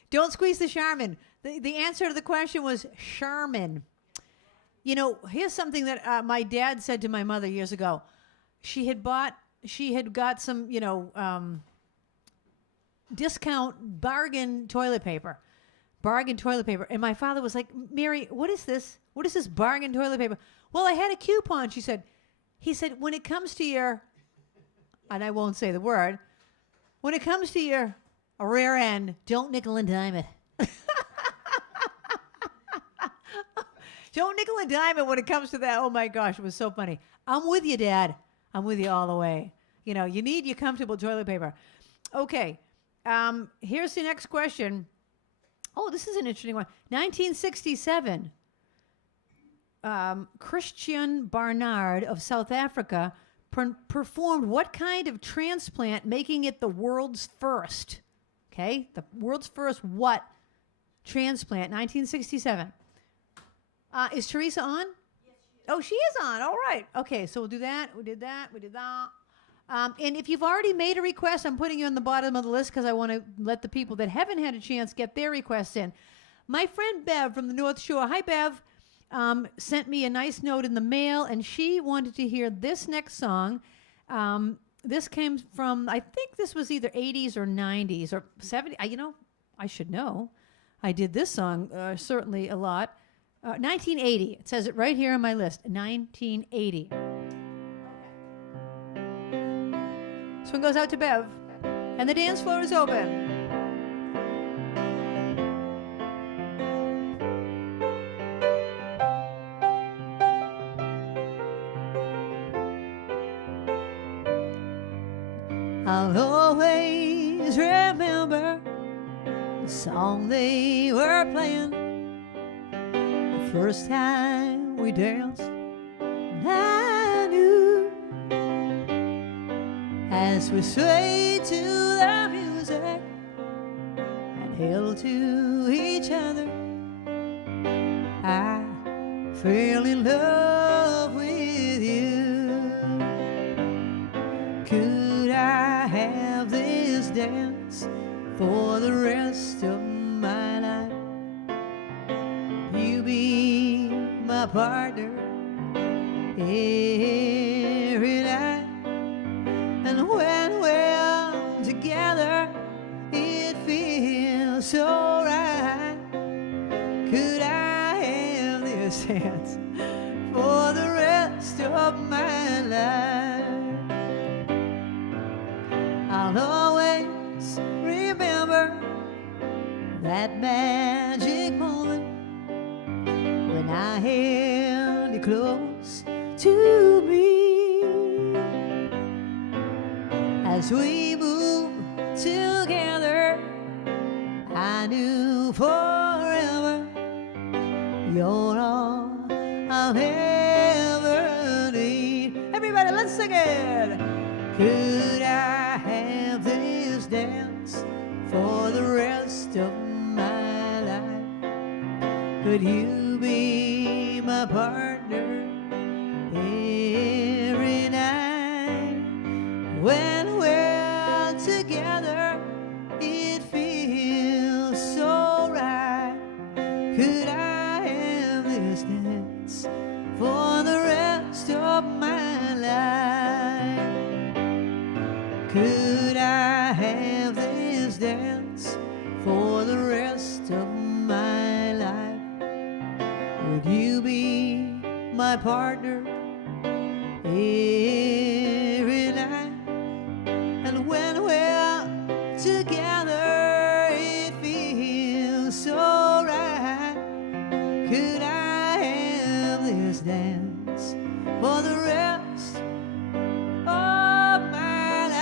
Don't squeeze the Charmin. The answer to the question was Charmin. You know, here's something that my dad said to my mother years ago. She had got some, discount bargain toilet paper. And my father was like, Mary, what is this? What is this bargain toilet paper? Well, I had a coupon, she said. He said, when it comes to your, and I won't say the word, when it comes to your rear end, don't nickel and dime it. Don't nickel and dime it when it comes to that. Oh my gosh, it was so funny. I'm with you, Dad. I'm with you all the way. You know, you need your comfortable toilet paper. Okay, here's the next question. Oh, this is an interesting one. 1967. Christian Barnard of South Africa performed what kind of transplant, making it the world's first? Okay, the world's first what transplant? 1967. Is Teresa on? Yes, she is. Oh, she is on. All right. Okay, so we'll do that. We did that. And if you've already made a request, I'm putting you on the bottom of the list because I want to let the people that haven't had a chance get their requests in. My friend Bev from the North Shore, hi Bev, sent me a nice note in the mail, and she wanted to hear this next song. This came from, I think this was either 80s or 90s or 70s. I should know. I did this song certainly a lot. 1980. It says it right here on my list. 1980. This one goes out to Bev. And the dance floor is open. I'll always remember the song they were playing the first time we danced. And I knew as we swayed to the music and held to each other, I fell in love with you. Could I have this dance for the rest of my life? You be my partner every night, and when we're together it feels so right. Could I have this dance for the rest of my life? I'll always remember that magic moment when I held you close to me, as we moved together. I knew forever you're all I'll ever need. Everybody, let's sing it. Could I have this dance for the rest of my Could you be my partner every night? When we're together, it feels so right. Could I have this dance for the rest of my life? Could I have this dance for the rest of my life? Would you be my partner every night? And when we're together, it feels so right. Could I have this dance for the rest of my life?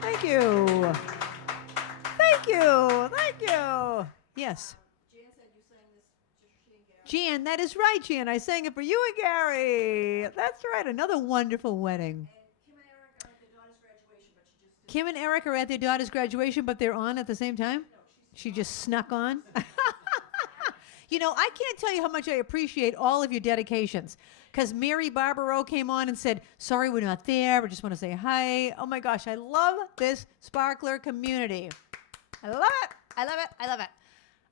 Thank you. Thank you. Thank you. Yes. Jan said you sang this just she and Gary. Jan, that is right, Jan. I sang it for you and Gary. That's right. Another wonderful wedding. Kim and Eric are at their daughter's graduation, but she just Kim and Eric are at their daughter's graduation, but they're on at the same time? She just snuck on? You know, I can't tell you how much I appreciate all of your dedications. Because Mary Barbaro came on and said, sorry we're not there. We just want to say hi. Oh, my gosh. I love this Sparkler community. I love it. I love it. I love it.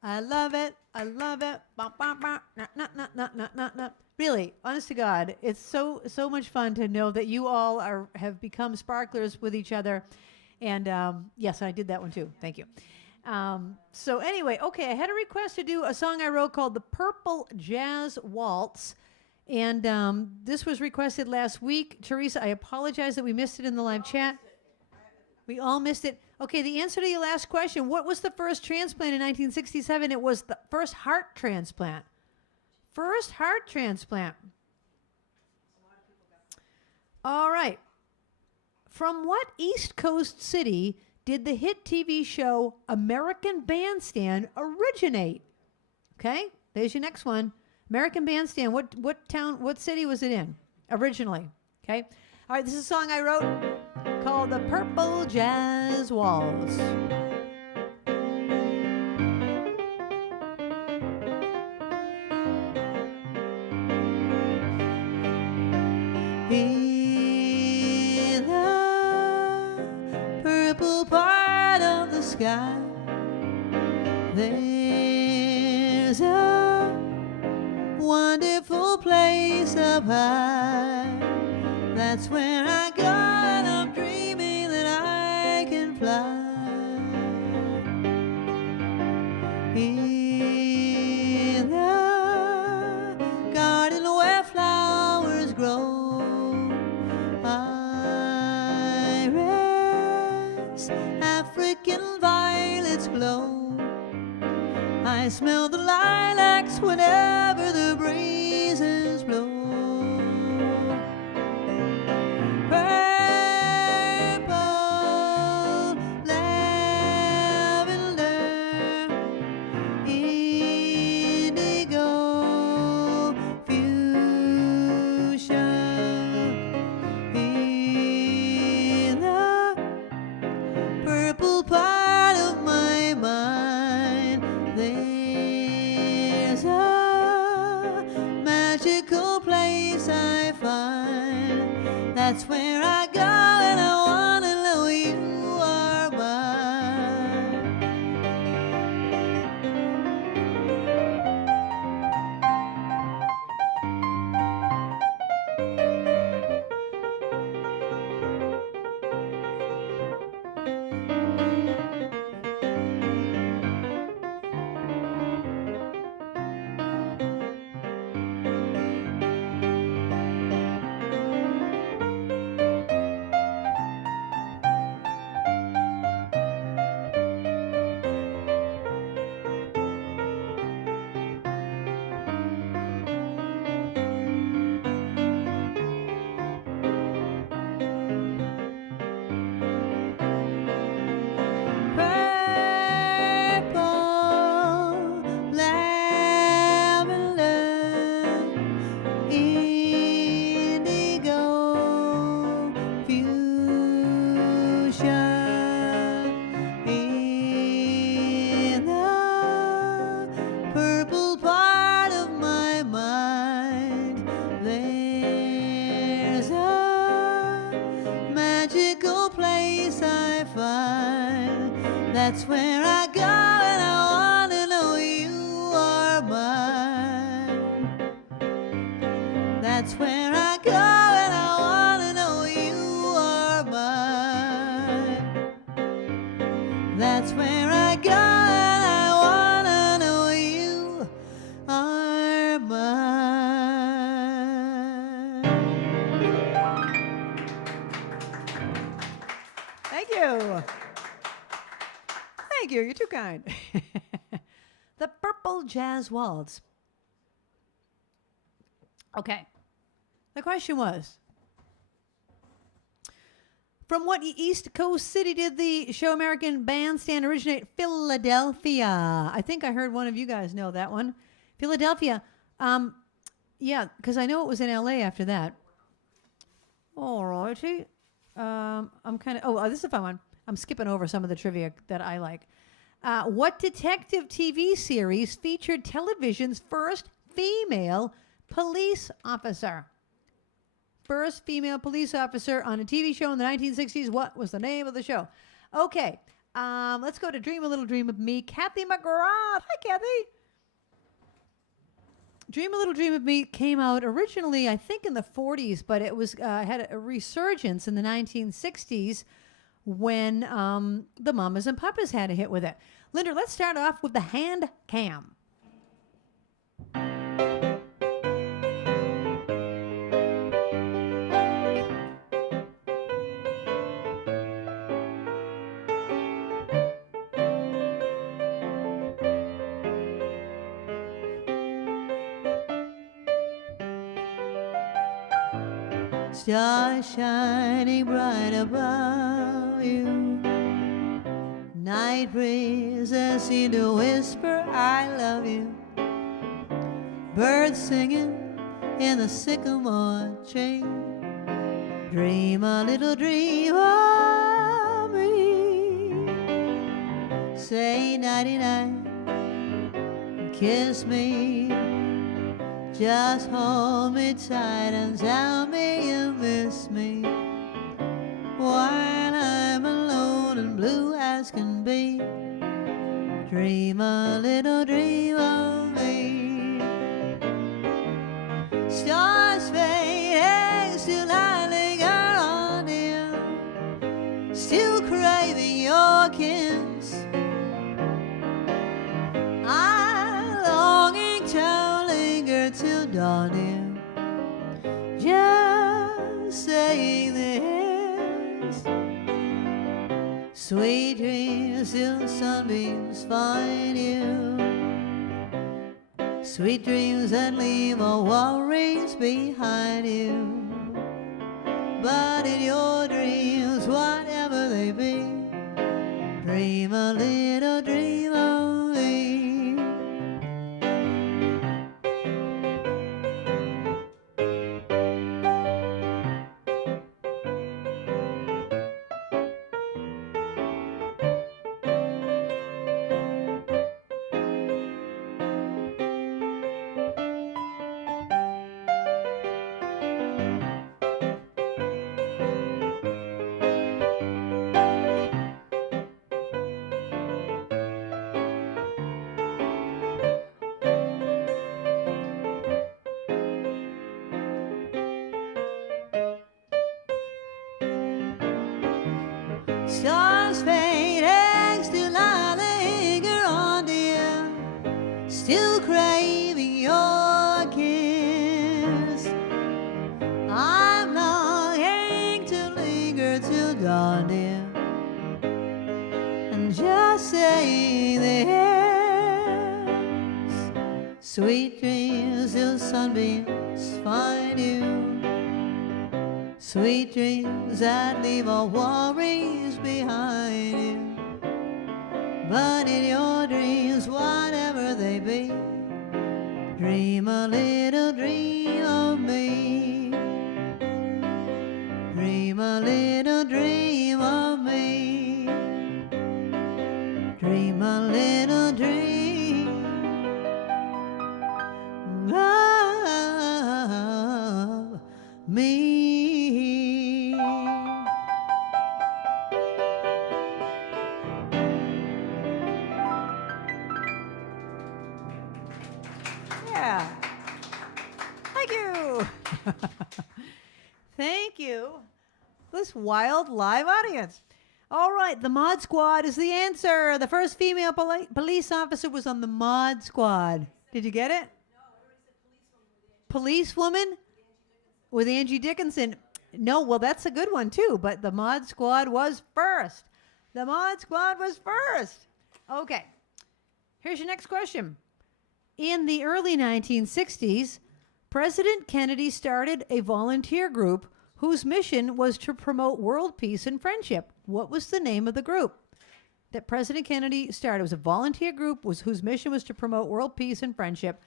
I love it. I love it. Bah, bah, bah. Nah, nah, nah, nah, nah, nah, nah. Really, honest to God, it's so much fun to know that you all have become sparklers with each other. And yes, I did that one too. Thank you. So anyway, okay, I had a request to do a song I wrote called The Purple Jazz Waltz. And this was requested last week. Teresa, I apologize that we missed it in the live chat. We all missed it. Okay, the answer to your last question, what was the first transplant in 1967? It was the first heart transplant. First heart transplant. All right. From what East Coast city did the hit TV show American Bandstand originate? Okay, there's your next one. American Bandstand. What town, what city was it in originally? Okay. All right, this is a song I wrote called The Purple Jazz Waltz. In the purple part of the sky, there's a wonderful place up high. That's where I go and I'm dreaming that I can fly. In the garden where flowers grow, iris, African violets glow. I smell the lilacs whenever the breezes blow. Purple, lavender, indigo, fuchsia. In the purple part of my mind, there's a That's where I go and I want to know you are mine. That's where I go and I want to know you are mine. That's where I go and I want to know you are mine. Thank you. Thank you. You're too kind. The Purple Jazz Waltz. Okay. The question was, from what East Coast city did the Show American Bandstand originate? Philadelphia. I think I heard one of you guys know that one. Philadelphia. Yeah, because I know it was in LA after that. All righty. I'm kind of, this is a fun one. I'm skipping over some of the trivia that I like. What detective TV series featured television's first female police officer? First female police officer on a TV show in the 1960s. What was the name of the show? Okay, let's go to Dream a Little Dream of Me. Kathy McGrath. Hi, Kathy. Dream a Little Dream of Me came out originally, I think, in the 40s, but it was had a resurgence in the 1960s when the Mamas and Papas had a hit with it. Linda, let's start off with the hand cam. Stars shining bright above you, night breezes seem to whisper I love you, birds singing in the sycamore tree. Dream a little dream of me. Say nighty night, kiss me, just hold me tight and tell me you miss me while I'm alone and blue as can be. Dream a little dream of me. Stars fading, still I linger on you, still craving your kiss. I'm longing to linger till dawning, just saying this. Sweet dreams till sunbeams find you, sweet dreams that leave all worries behind you. But in your dreams, whatever they be, dream a little dream of me. Stars fading, still I linger on dear, still craving your kiss. I'm longing to linger till dawn, dear, and just saying this. Sweet dreams till sunbeams find you, sweet dreams that leave all worries behind you. But in your dreams, whatever they be, dream a little dream of me. Dream a little dream of me. Dream a little dream of me. Thank you. This wild live audience. All right, the Mod Squad is the answer. The first female police officer was on the Mod Squad. Did you get it? Policewoman with Angie Dickinson. No, well, that's a good one, too, but the Mod Squad was first. The Mod Squad was first. Okay, here's your next question. In the early 1960s, President Kennedy started a volunteer group whose mission was to promote world peace and friendship. What was the name of the group that President Kennedy started? It was a volunteer group whose mission was to promote world peace and friendship.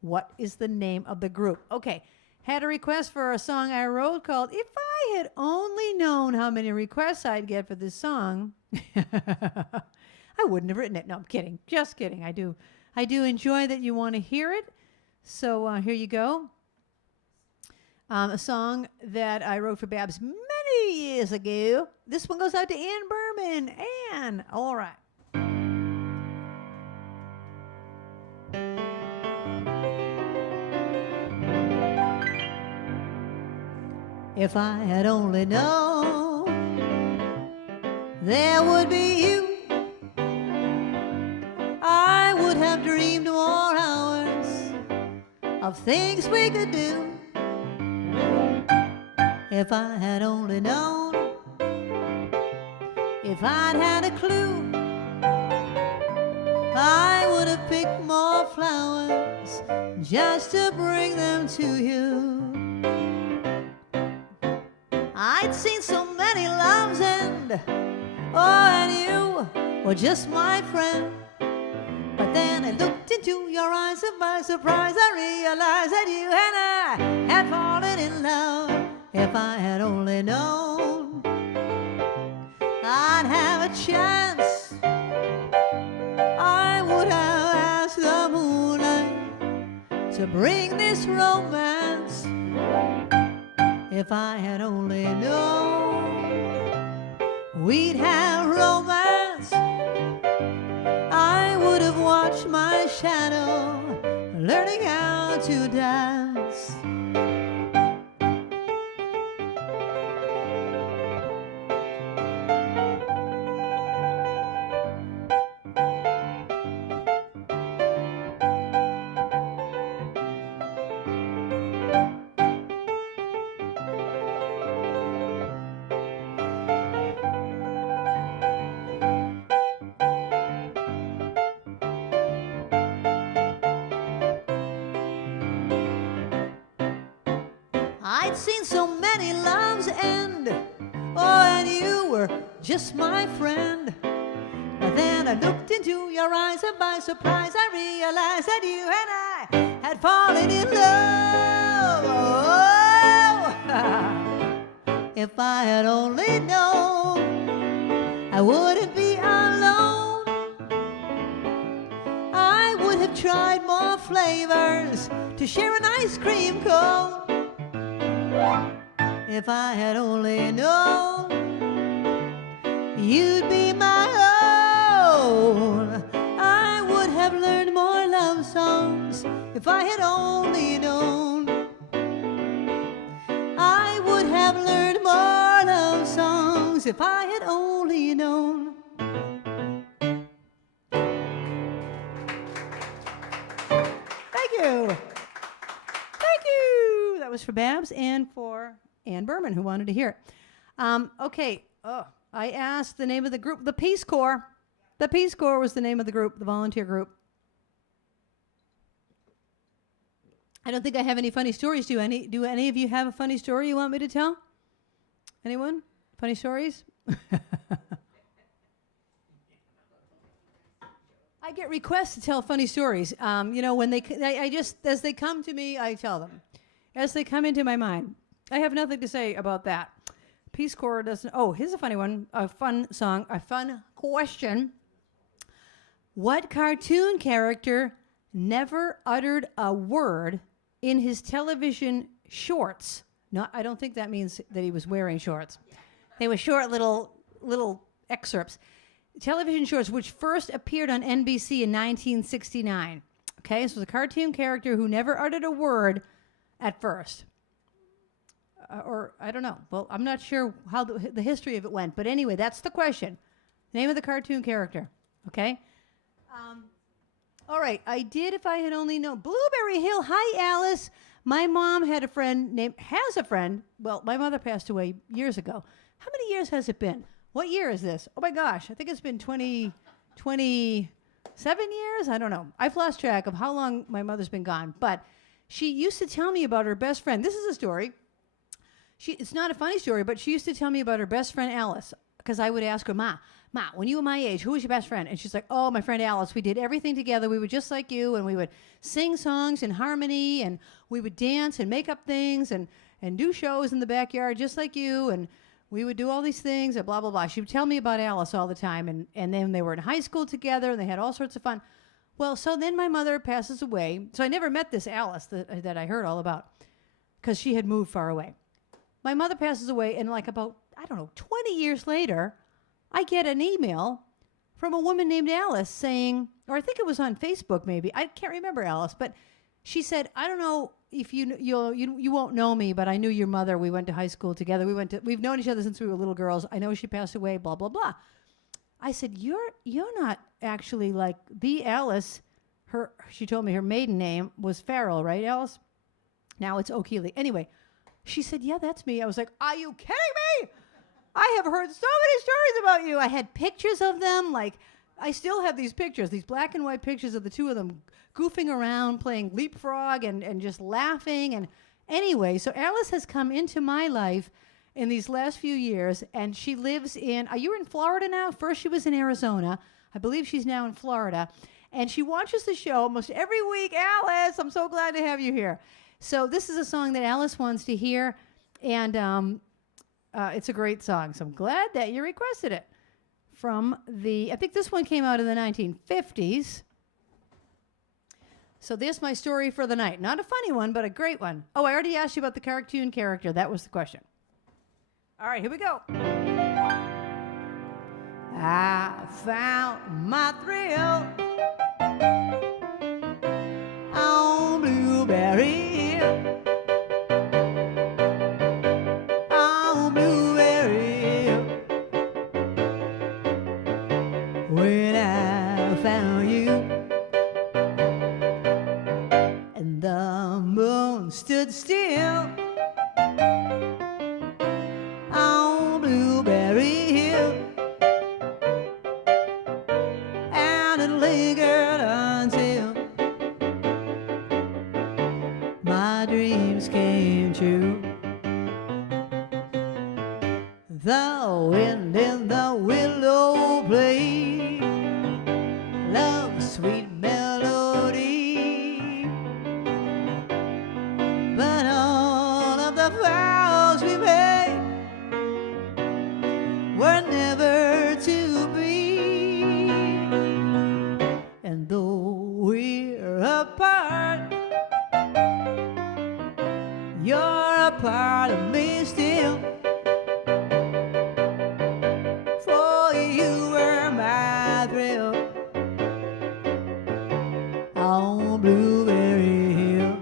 What is the name of the group? Okay, had a request for a song I wrote called If I Had Only Known How Many Requests I'd Get for This Song. I wouldn't have written it. No, I'm kidding. Just kidding. I do enjoy that you want to hear it. So here you go. A song that I wrote for Babs many years ago. This one goes out to Ann Berman. Ann, all right. If I had only known there would be you, I would have dreamed more hours of things we could do. If I had only known, if I'd had a clue, I would have picked more flowers just to bring them to you. I'd seen so many loves end, oh, and you were just my friend. But then I looked into your eyes and by surprise I realized that you and I had fallen in love. If I had only known I'd have a chance, I would have asked the moonlight to bring this romance. If I had only known we'd have romance, I would have watched my shadow learning how to dance. I'd seen so many loves end, oh, and you were just my friend. But then I looked into your eyes and by surprise I realized that you and I had fallen in love. Oh, if I had only known I wouldn't be alone, I would have tried more flavors to share an ice cream cone. If I had only known you'd be my own, I would have learned more love songs. If I had only known, I would have learned more love songs. If I had only known. Thank you. Thank you. That was for Babs and for Ann Berman, who wanted to hear it. Okay. Oh, I asked the name of the group. The Peace Corps. The Peace Corps was the name of the group, the volunteer group. I don't think I have any funny stories. Do any of you have a funny story you want me to tell? Anyone? Funny stories? I get requests to tell funny stories. When I just, as they come to me, I tell them. As they come into my mind. I have nothing to say about that. Peace Corps doesn't. Oh, here's a funny one. A fun song. A fun question. What cartoon character never uttered a word in his television shorts? No, I don't think that means that he was wearing shorts. They were short little excerpts. Television shorts, which first appeared on NBC in 1969. Okay, so it was a cartoon character who never uttered a word at first. or I don't know. Well, I'm not sure how the history of it went. But anyway, that's the question. Name of the cartoon character. Okay? All right. I did If I Had Only Known. Blueberry Hill. Hi, Alice. My mom has a friend. Well, my mother passed away years ago. How many years has it been? What year is this? Oh, my gosh. I think it's been 27 years? I don't know. I've lost track of how long my mother's been gone. But she used to tell me about her best friend. This is a story. It's not a funny story, but she used to tell me about her best friend, Alice, because I would ask her, Ma, when you were my age, who was your best friend? And she's like, oh, my friend Alice. We did everything together. We were just like you, and we would sing songs in harmony, and we would dance and make up things and do shows in the backyard just like you, and we would do all these things and blah, blah, blah. She would tell me about Alice all the time, and then they were in high school together, and they had all sorts of fun. Well, so then my mother passes away. So I never met this Alice that I heard all about because she had moved far away. My mother passes away, and like about, 20 years later, I get an email from a woman named Alice saying, or I think it was on Facebook maybe. I can't remember Alice, but she said, I don't know if you won't know me, but I knew your mother. We went to high school together. We've known each other since we were little girls. I know she passed away, blah, blah, blah. I said, you're not actually like the Alice. She told me her maiden name was Farrell, right, Alice? Now it's O'Keeley. Anyway, she said, yeah, that's me. I was like, are you kidding me? I have heard so many stories about you. I had pictures of them. Like, I still have these pictures, these black and white pictures of the two of them goofing around, playing leapfrog and just laughing. And anyway, so Alice has come into my life in these last few years, and she lives are you in Florida now? First she was in Arizona. I believe she's now in Florida. And she watches the show almost every week. Alice, I'm so glad to have you here. So this is a song that Alice wants to hear, and it's a great song. So I'm glad that you requested it. I think this one came out in the 1950s. So there's my story for the night. Not a funny one, but a great one. Oh, I already asked you about the cartoon character. That was the question. All right, here we go. I found my thrill on Blueberry Hill. On Blueberry Hill. When I found you and the moon stood still on Blueberry Hill, and it lingered until my dreams came true. The wind in the willow played love's sweet melody, but all of the vows we made were never to be. And though we're apart, you're a part of me still. For you were my thrill on Blueberry Hill.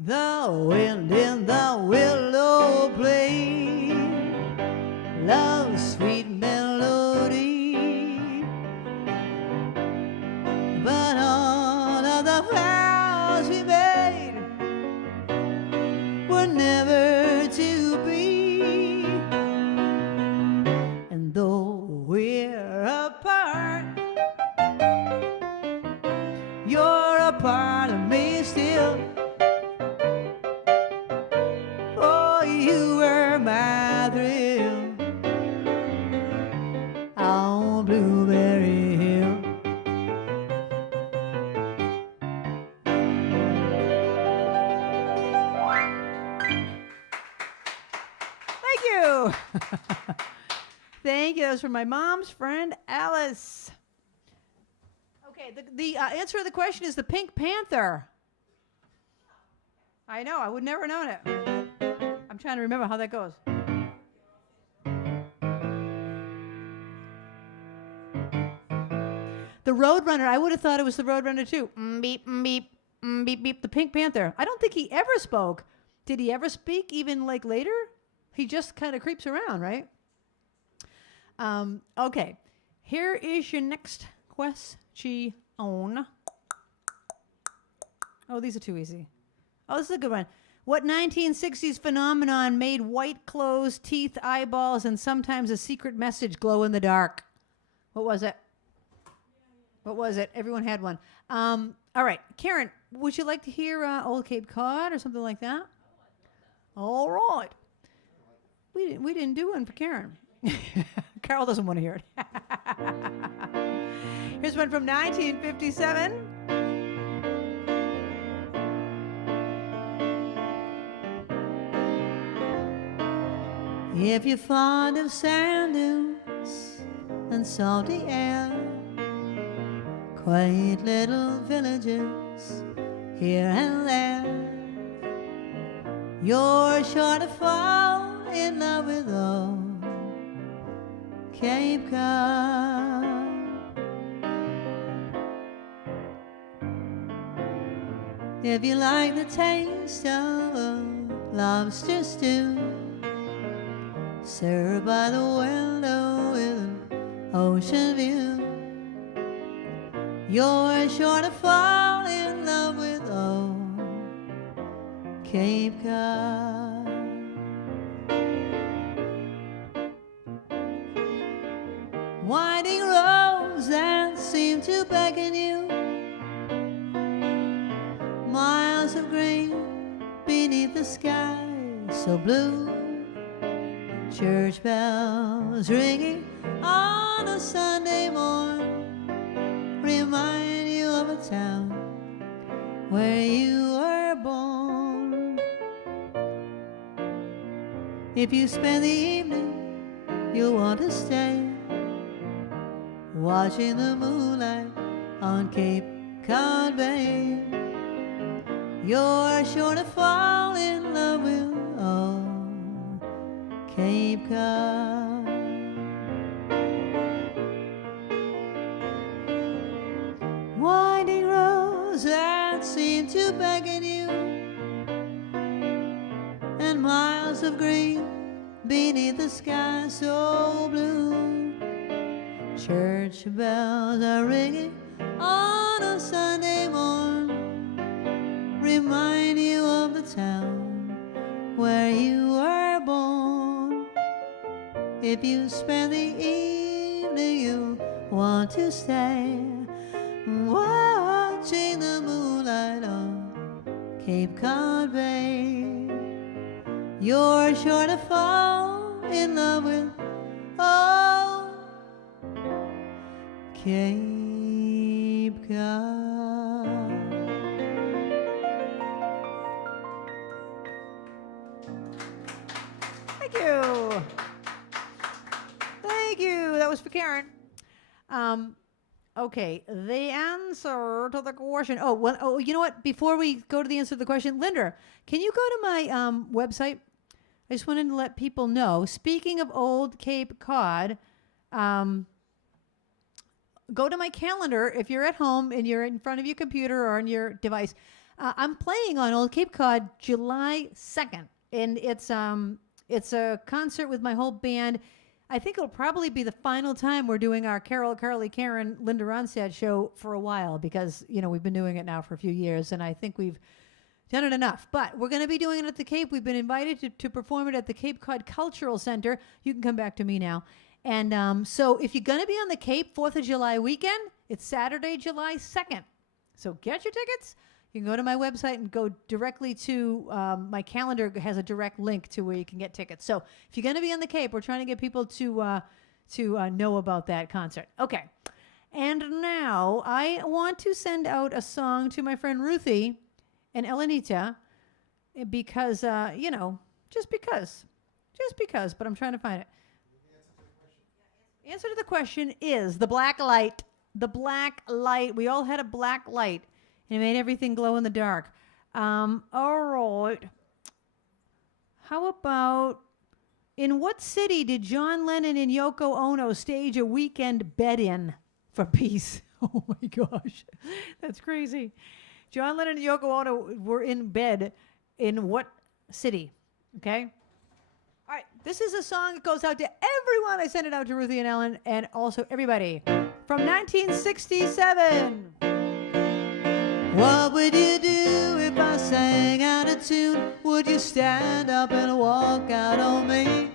The wind in the willow played love's sweet melody, but all of the vows we made were never to be. And though we're apart, you're a part of me still. You were my thrill you. Thank you. That was from my mom's friend, Alice. Okay, the answer to the question is the Pink Panther. I know. I would never known it. I'm trying to remember how that goes. The Roadrunner. I would have thought it was the Roadrunner too. Beep, beep, beep, beep. The Pink Panther. I don't think he ever spoke. Did he ever speak even like later? He just kind of creeps around, right? Okay. Here is your next question. Oh, these are too easy. Oh, this is a good one. What 1960s phenomenon made white clothes, teeth, eyeballs, and sometimes a secret message glow in the dark? What was it? What was it? Everyone had one. All right. Karen, would you like to hear Old Cape Cod or something like that? All right. We didn't do one for Karen. Carole doesn't want to hear it. Here's one from 1957. If you're fond of sand dunes and salty air, quaint little villages here and there, you're sure to fall in love with old Cape Cod. If you like the taste of a lobster stew, served by the window with an ocean view, you're sure to fall in love with old Cape Cod. Winding roads that seem to beckon you, miles of green beneath the sky so blue, church bells ringing on a Sunday morn remind you of a town where you were born. If you spend the evening, you'll want to stay watching the moonlight on Cape Cod Bay. You're sure to fall in love with old Cape Cod. Winding roads that seem to beckon you, and miles of green beneath the sky so blue, church bells are ringing on a Sunday morn remind you of the town where you were born. If you spend the evening, you want to stay watching the moonlight on Cape Cod Bay. You're sure to fall in love with old Cape Cod. Thank you. Thank you. That was for Karen. Okay, the answer to the question. Oh, you know what? Before we go to the answer to the question, Linda, can you go to my website? I just wanted to let people know. Speaking of Old Cape Cod, go to my calendar if you're at home and you're in front of your computer or on your device. I'm playing on Old Cape Cod July 2nd, and it's a concert with my whole band. I think it'll probably be the final time we're doing our Carole, Carly, Karen, Linda Ronstadt show for a while because, we've been doing it now for a few years, and I think we've done it enough. But we're going to be doing it at the Cape. We've been invited to perform it at the Cape Cod Cultural Center. You can come back to me now. And so if you're going to be on the Cape 4th of July weekend, it's Saturday, July 2nd. So get your tickets. You can go to my website and go directly to my calendar. Has a direct link to where you can get tickets. So if you're going to be on the Cape, we're trying to get people to know about that concert. Okay. And now I want to send out a song to my friend Ruthie and Elenita because, just because. Just because, but I'm trying to find it. Answer to the question is the black light. The black light. We all had a black light, and it made everything glow in the dark. All right. How about, in what city did John Lennon and Yoko Ono stage a weekend bed-in for peace? Oh my gosh, that's crazy. John Lennon and Yoko Ono were in bed in what city? Okay. All right, this is a song that goes out to everyone. I sent it out to Ruthie and Ellen and also everybody. From 1967. What would you do if I sang out of tune? Would you stand up and walk out on me?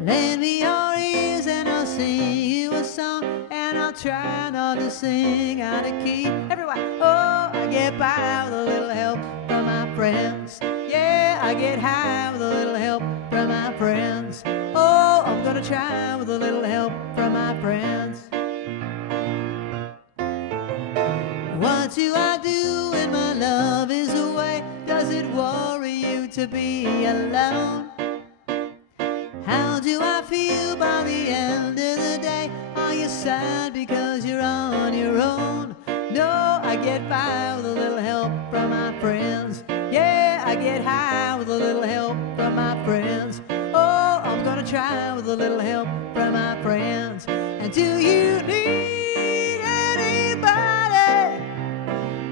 Lend me your ears and I'll sing you a song, and I'll try not to sing out of key. Everyone, oh, I get by with a little help from my friends. Yeah, I get high with a little help from my friends. Oh, I'm gonna try with a little help from my friends. What do I do when my love is away? Does it worry you to be alone? How do I feel by the end of the day? Are you sad because you're on your own? No, I get by with a little help from my friends. Yeah, I get high with a little help from my friends. Oh, I'm gonna try with a little help from my friends. And do you need anybody?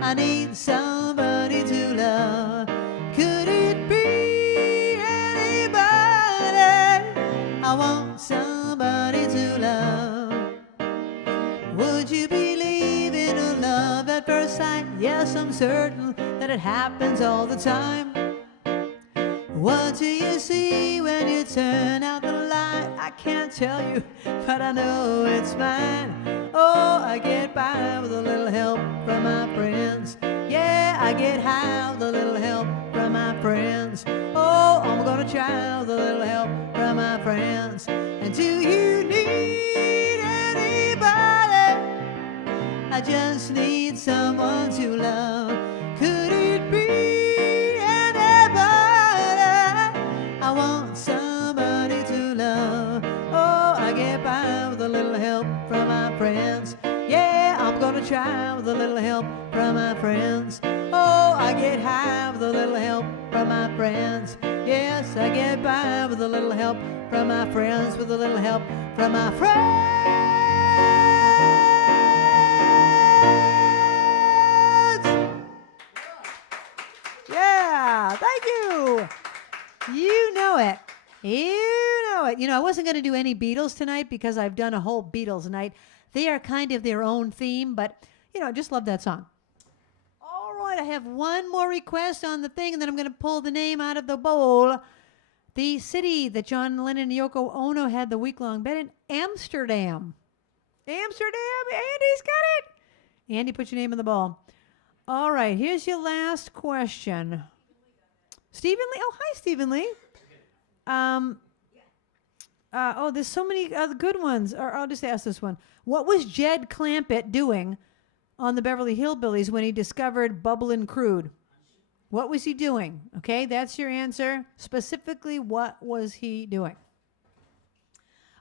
I need somebody to love. Could it be anybody? I want somebody to love. Would you believe in a love at first sight? Yes, I'm certain that it happens all the time. What do you see when you turn out the light? I can't tell you, but I know it's mine. Oh, I get by with a little help from my friends. Yeah, I get high with a little help from my friends. Oh, I'm gonna try with a little help from my friends. And do you need anybody? I just need someone to love. Could it be anybody? I want somebody to love. Oh, I get by with a little help from my friends. Yeah, I'm gonna try with a little help from my friends. Oh, I get high with a little help from my friends. Yes, I get by with a little help from my friends, with a little help from my friends. Yeah, thank you. You know it. You know it. You know, I wasn't going to do any Beatles tonight because I've done a whole Beatles night. They are kind of their own theme, but, you know, I just love that song. All right, I have one more request on the thing, and then I'm going to pull the name out of the bowl. The city that John Lennon and Yoko Ono had the week-long bed in, Amsterdam. Amsterdam, Andy's got it. Andy, put your name in the bowl. All right, here's your last question. Stephen Lee. Oh, hi, Stephen Lee. Oh, there's so many other good ones. Or I'll just ask this one. What was Jed Clampett doing on the Beverly Hillbillies when he discovered Bubblin' Crude? What was he doing? Okay, that's your answer. Specifically, what was he doing?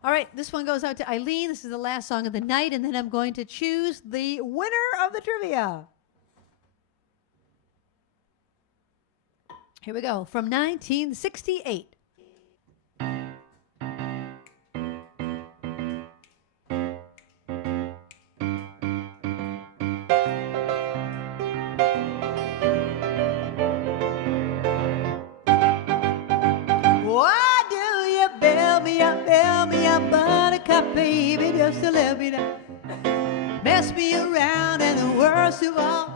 All right, this one goes out to Eileen. This is the last song of the night, and then I'm going to choose the winner of the trivia. Here we go. From 1968. Baby, just to let me down, mess me around, and the worst of all,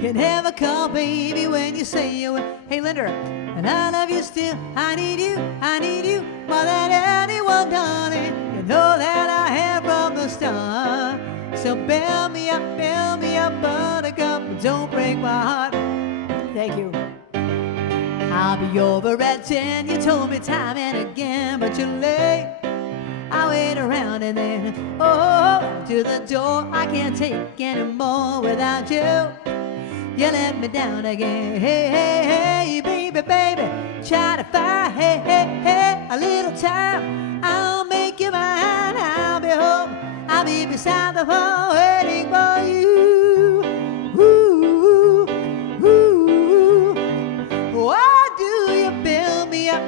you never call, baby, when you say you will. Hey, Linda, and I love you still. I need you more than anyone, darling. You know that I have from the start. So bail me up, buttercup, don't break my heart. Thank you. I'll be over at 10. You told me time and again, but you're late. I wait around and then, oh, to the door. I can't take any more without you. You let me down again. Hey, hey, hey, baby, baby, try to find, hey, hey, hey, a little time. I'll make you mine. I'll be home. I'll be beside the phone waiting for you. Ooh, ooh. Why do you build me up,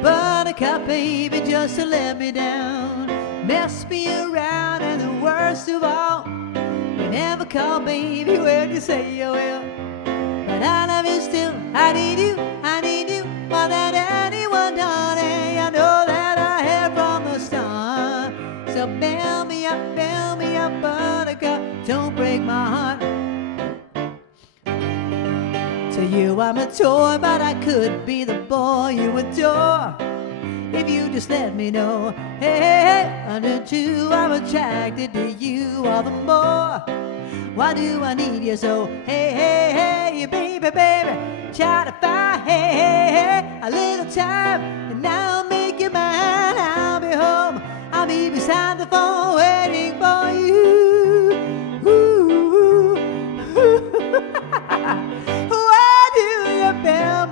buttercup, baby, just to let me down? Mess me around, and the worst of all, you never call, baby, when you say you will. But I love you still. I need you more than anyone, darling. I know that I have from the start. So build me up, buttercup, don't break my heart. To you I'm a toy, but I could be the boy you adore if you just let me know. Hey, hey, hey, under two, I'm attracted to you all the more. Why do I need you so? Hey, hey, hey, baby, baby, try to find, hey, hey, hey, a little time, and I'll make you mine. I'll be home, I'll be beside the phone waiting for you. Ooh, why do you build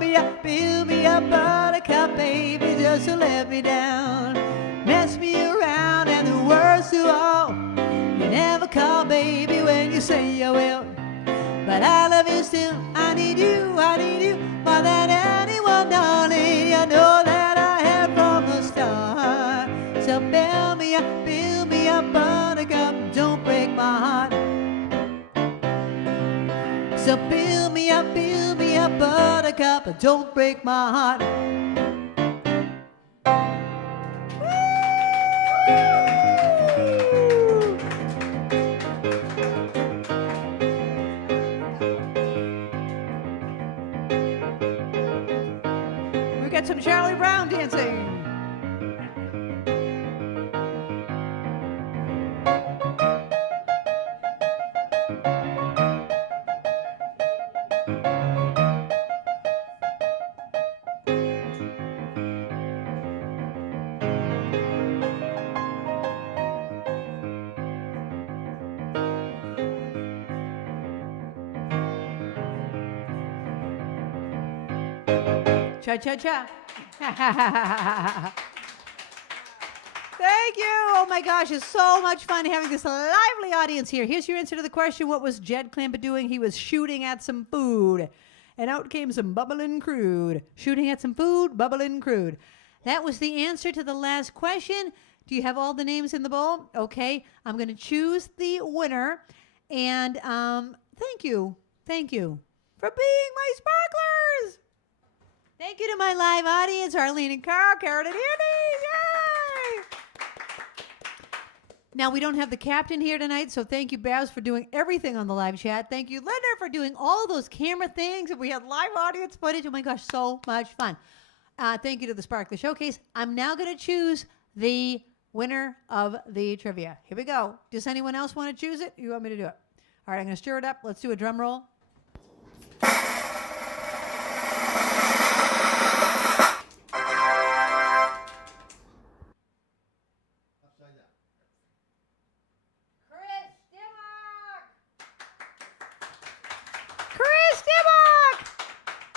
me up, buttercup, baby, just to let me down? Mess me around, and the worst of all, you never call, baby, when you say you will. But I love you still. I need you more than anyone, darling. You know that I have from the start. So build me up, buttercup, don't break my heart. So build me up, buttercup, don't break my heart. We got some Charlie Brown dancing. Cha-cha-cha. Thank you. Oh my gosh, it's so much fun having this lively audience here. Here's your answer to the question, what was Jed Clampett doing? He was shooting at some food. And out came some bubbling crude. Shooting at some food, bubbling crude. That was the answer to the last question. Do you have all the names in the bowl? Okay, I'm going to choose the winner. And thank you for being my sparklers. Thank you to my live audience, Arlene and Carl, Carole and Andy. Yay! Now, we don't have the captain here tonight, so thank you, Babs, for doing everything on the live chat. Thank you, Linda, for doing all those camera things. And we had live audience footage. Oh, my gosh, so much fun. Thank you to the Sparkler Showcase. I'm now going to choose the winner of the trivia. Here we go. Does anyone else want to choose it? You want me to do it? All right, I'm going to stir it up. Let's do a drum roll.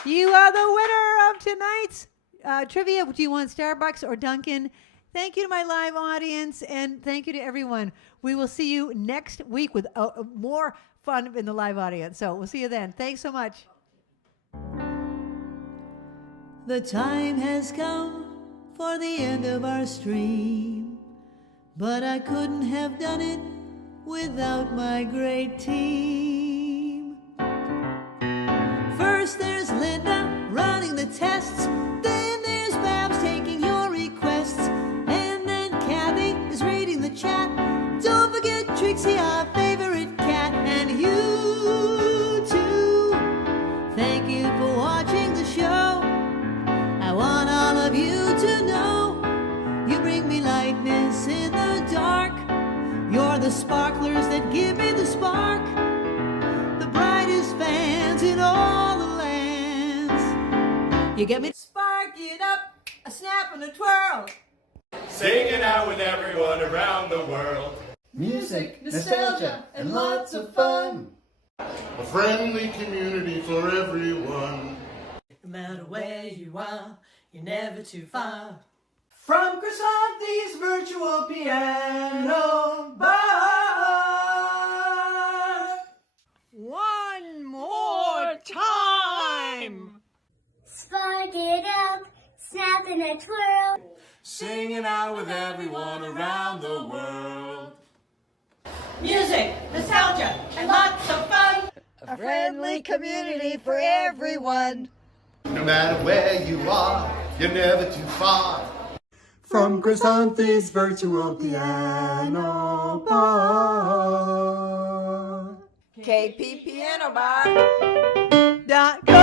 You are the winner of tonight's trivia. Do you want Starbucks or Dunkin'? Thank you to my live audience, and thank you to everyone. We will see you next week with more fun in the live audience. So we'll see you then. Thanks so much. The time has come for the end of our stream, but I couldn't have done it without my great team. First there's Linda running the tests, then there's Babs taking your requests, and then Kathy is reading the chat. Don't forget Trixie, our favorite cat, and you too. Thank you for watching the show. I want all of you to know you bring me lightness in the dark. You're the sparklers that give me the spark, the brightest fans in all the lands. You get me? Spark it up, a snap and a twirl. Singing out with everyone around the world. Music, nostalgia, and lots of fun. A friendly community for everyone. No matter where you are, you're never too far. From Krisanthi's virtual piano bar. One more time. Spark it up, snap and a twirl. Singing out with everyone around the world. Music, nostalgia, and lots of fun. A friendly community for everyone. No matter where you are, you're never too far. From Krisanthi's virtual piano bar. KP Piano Bar.com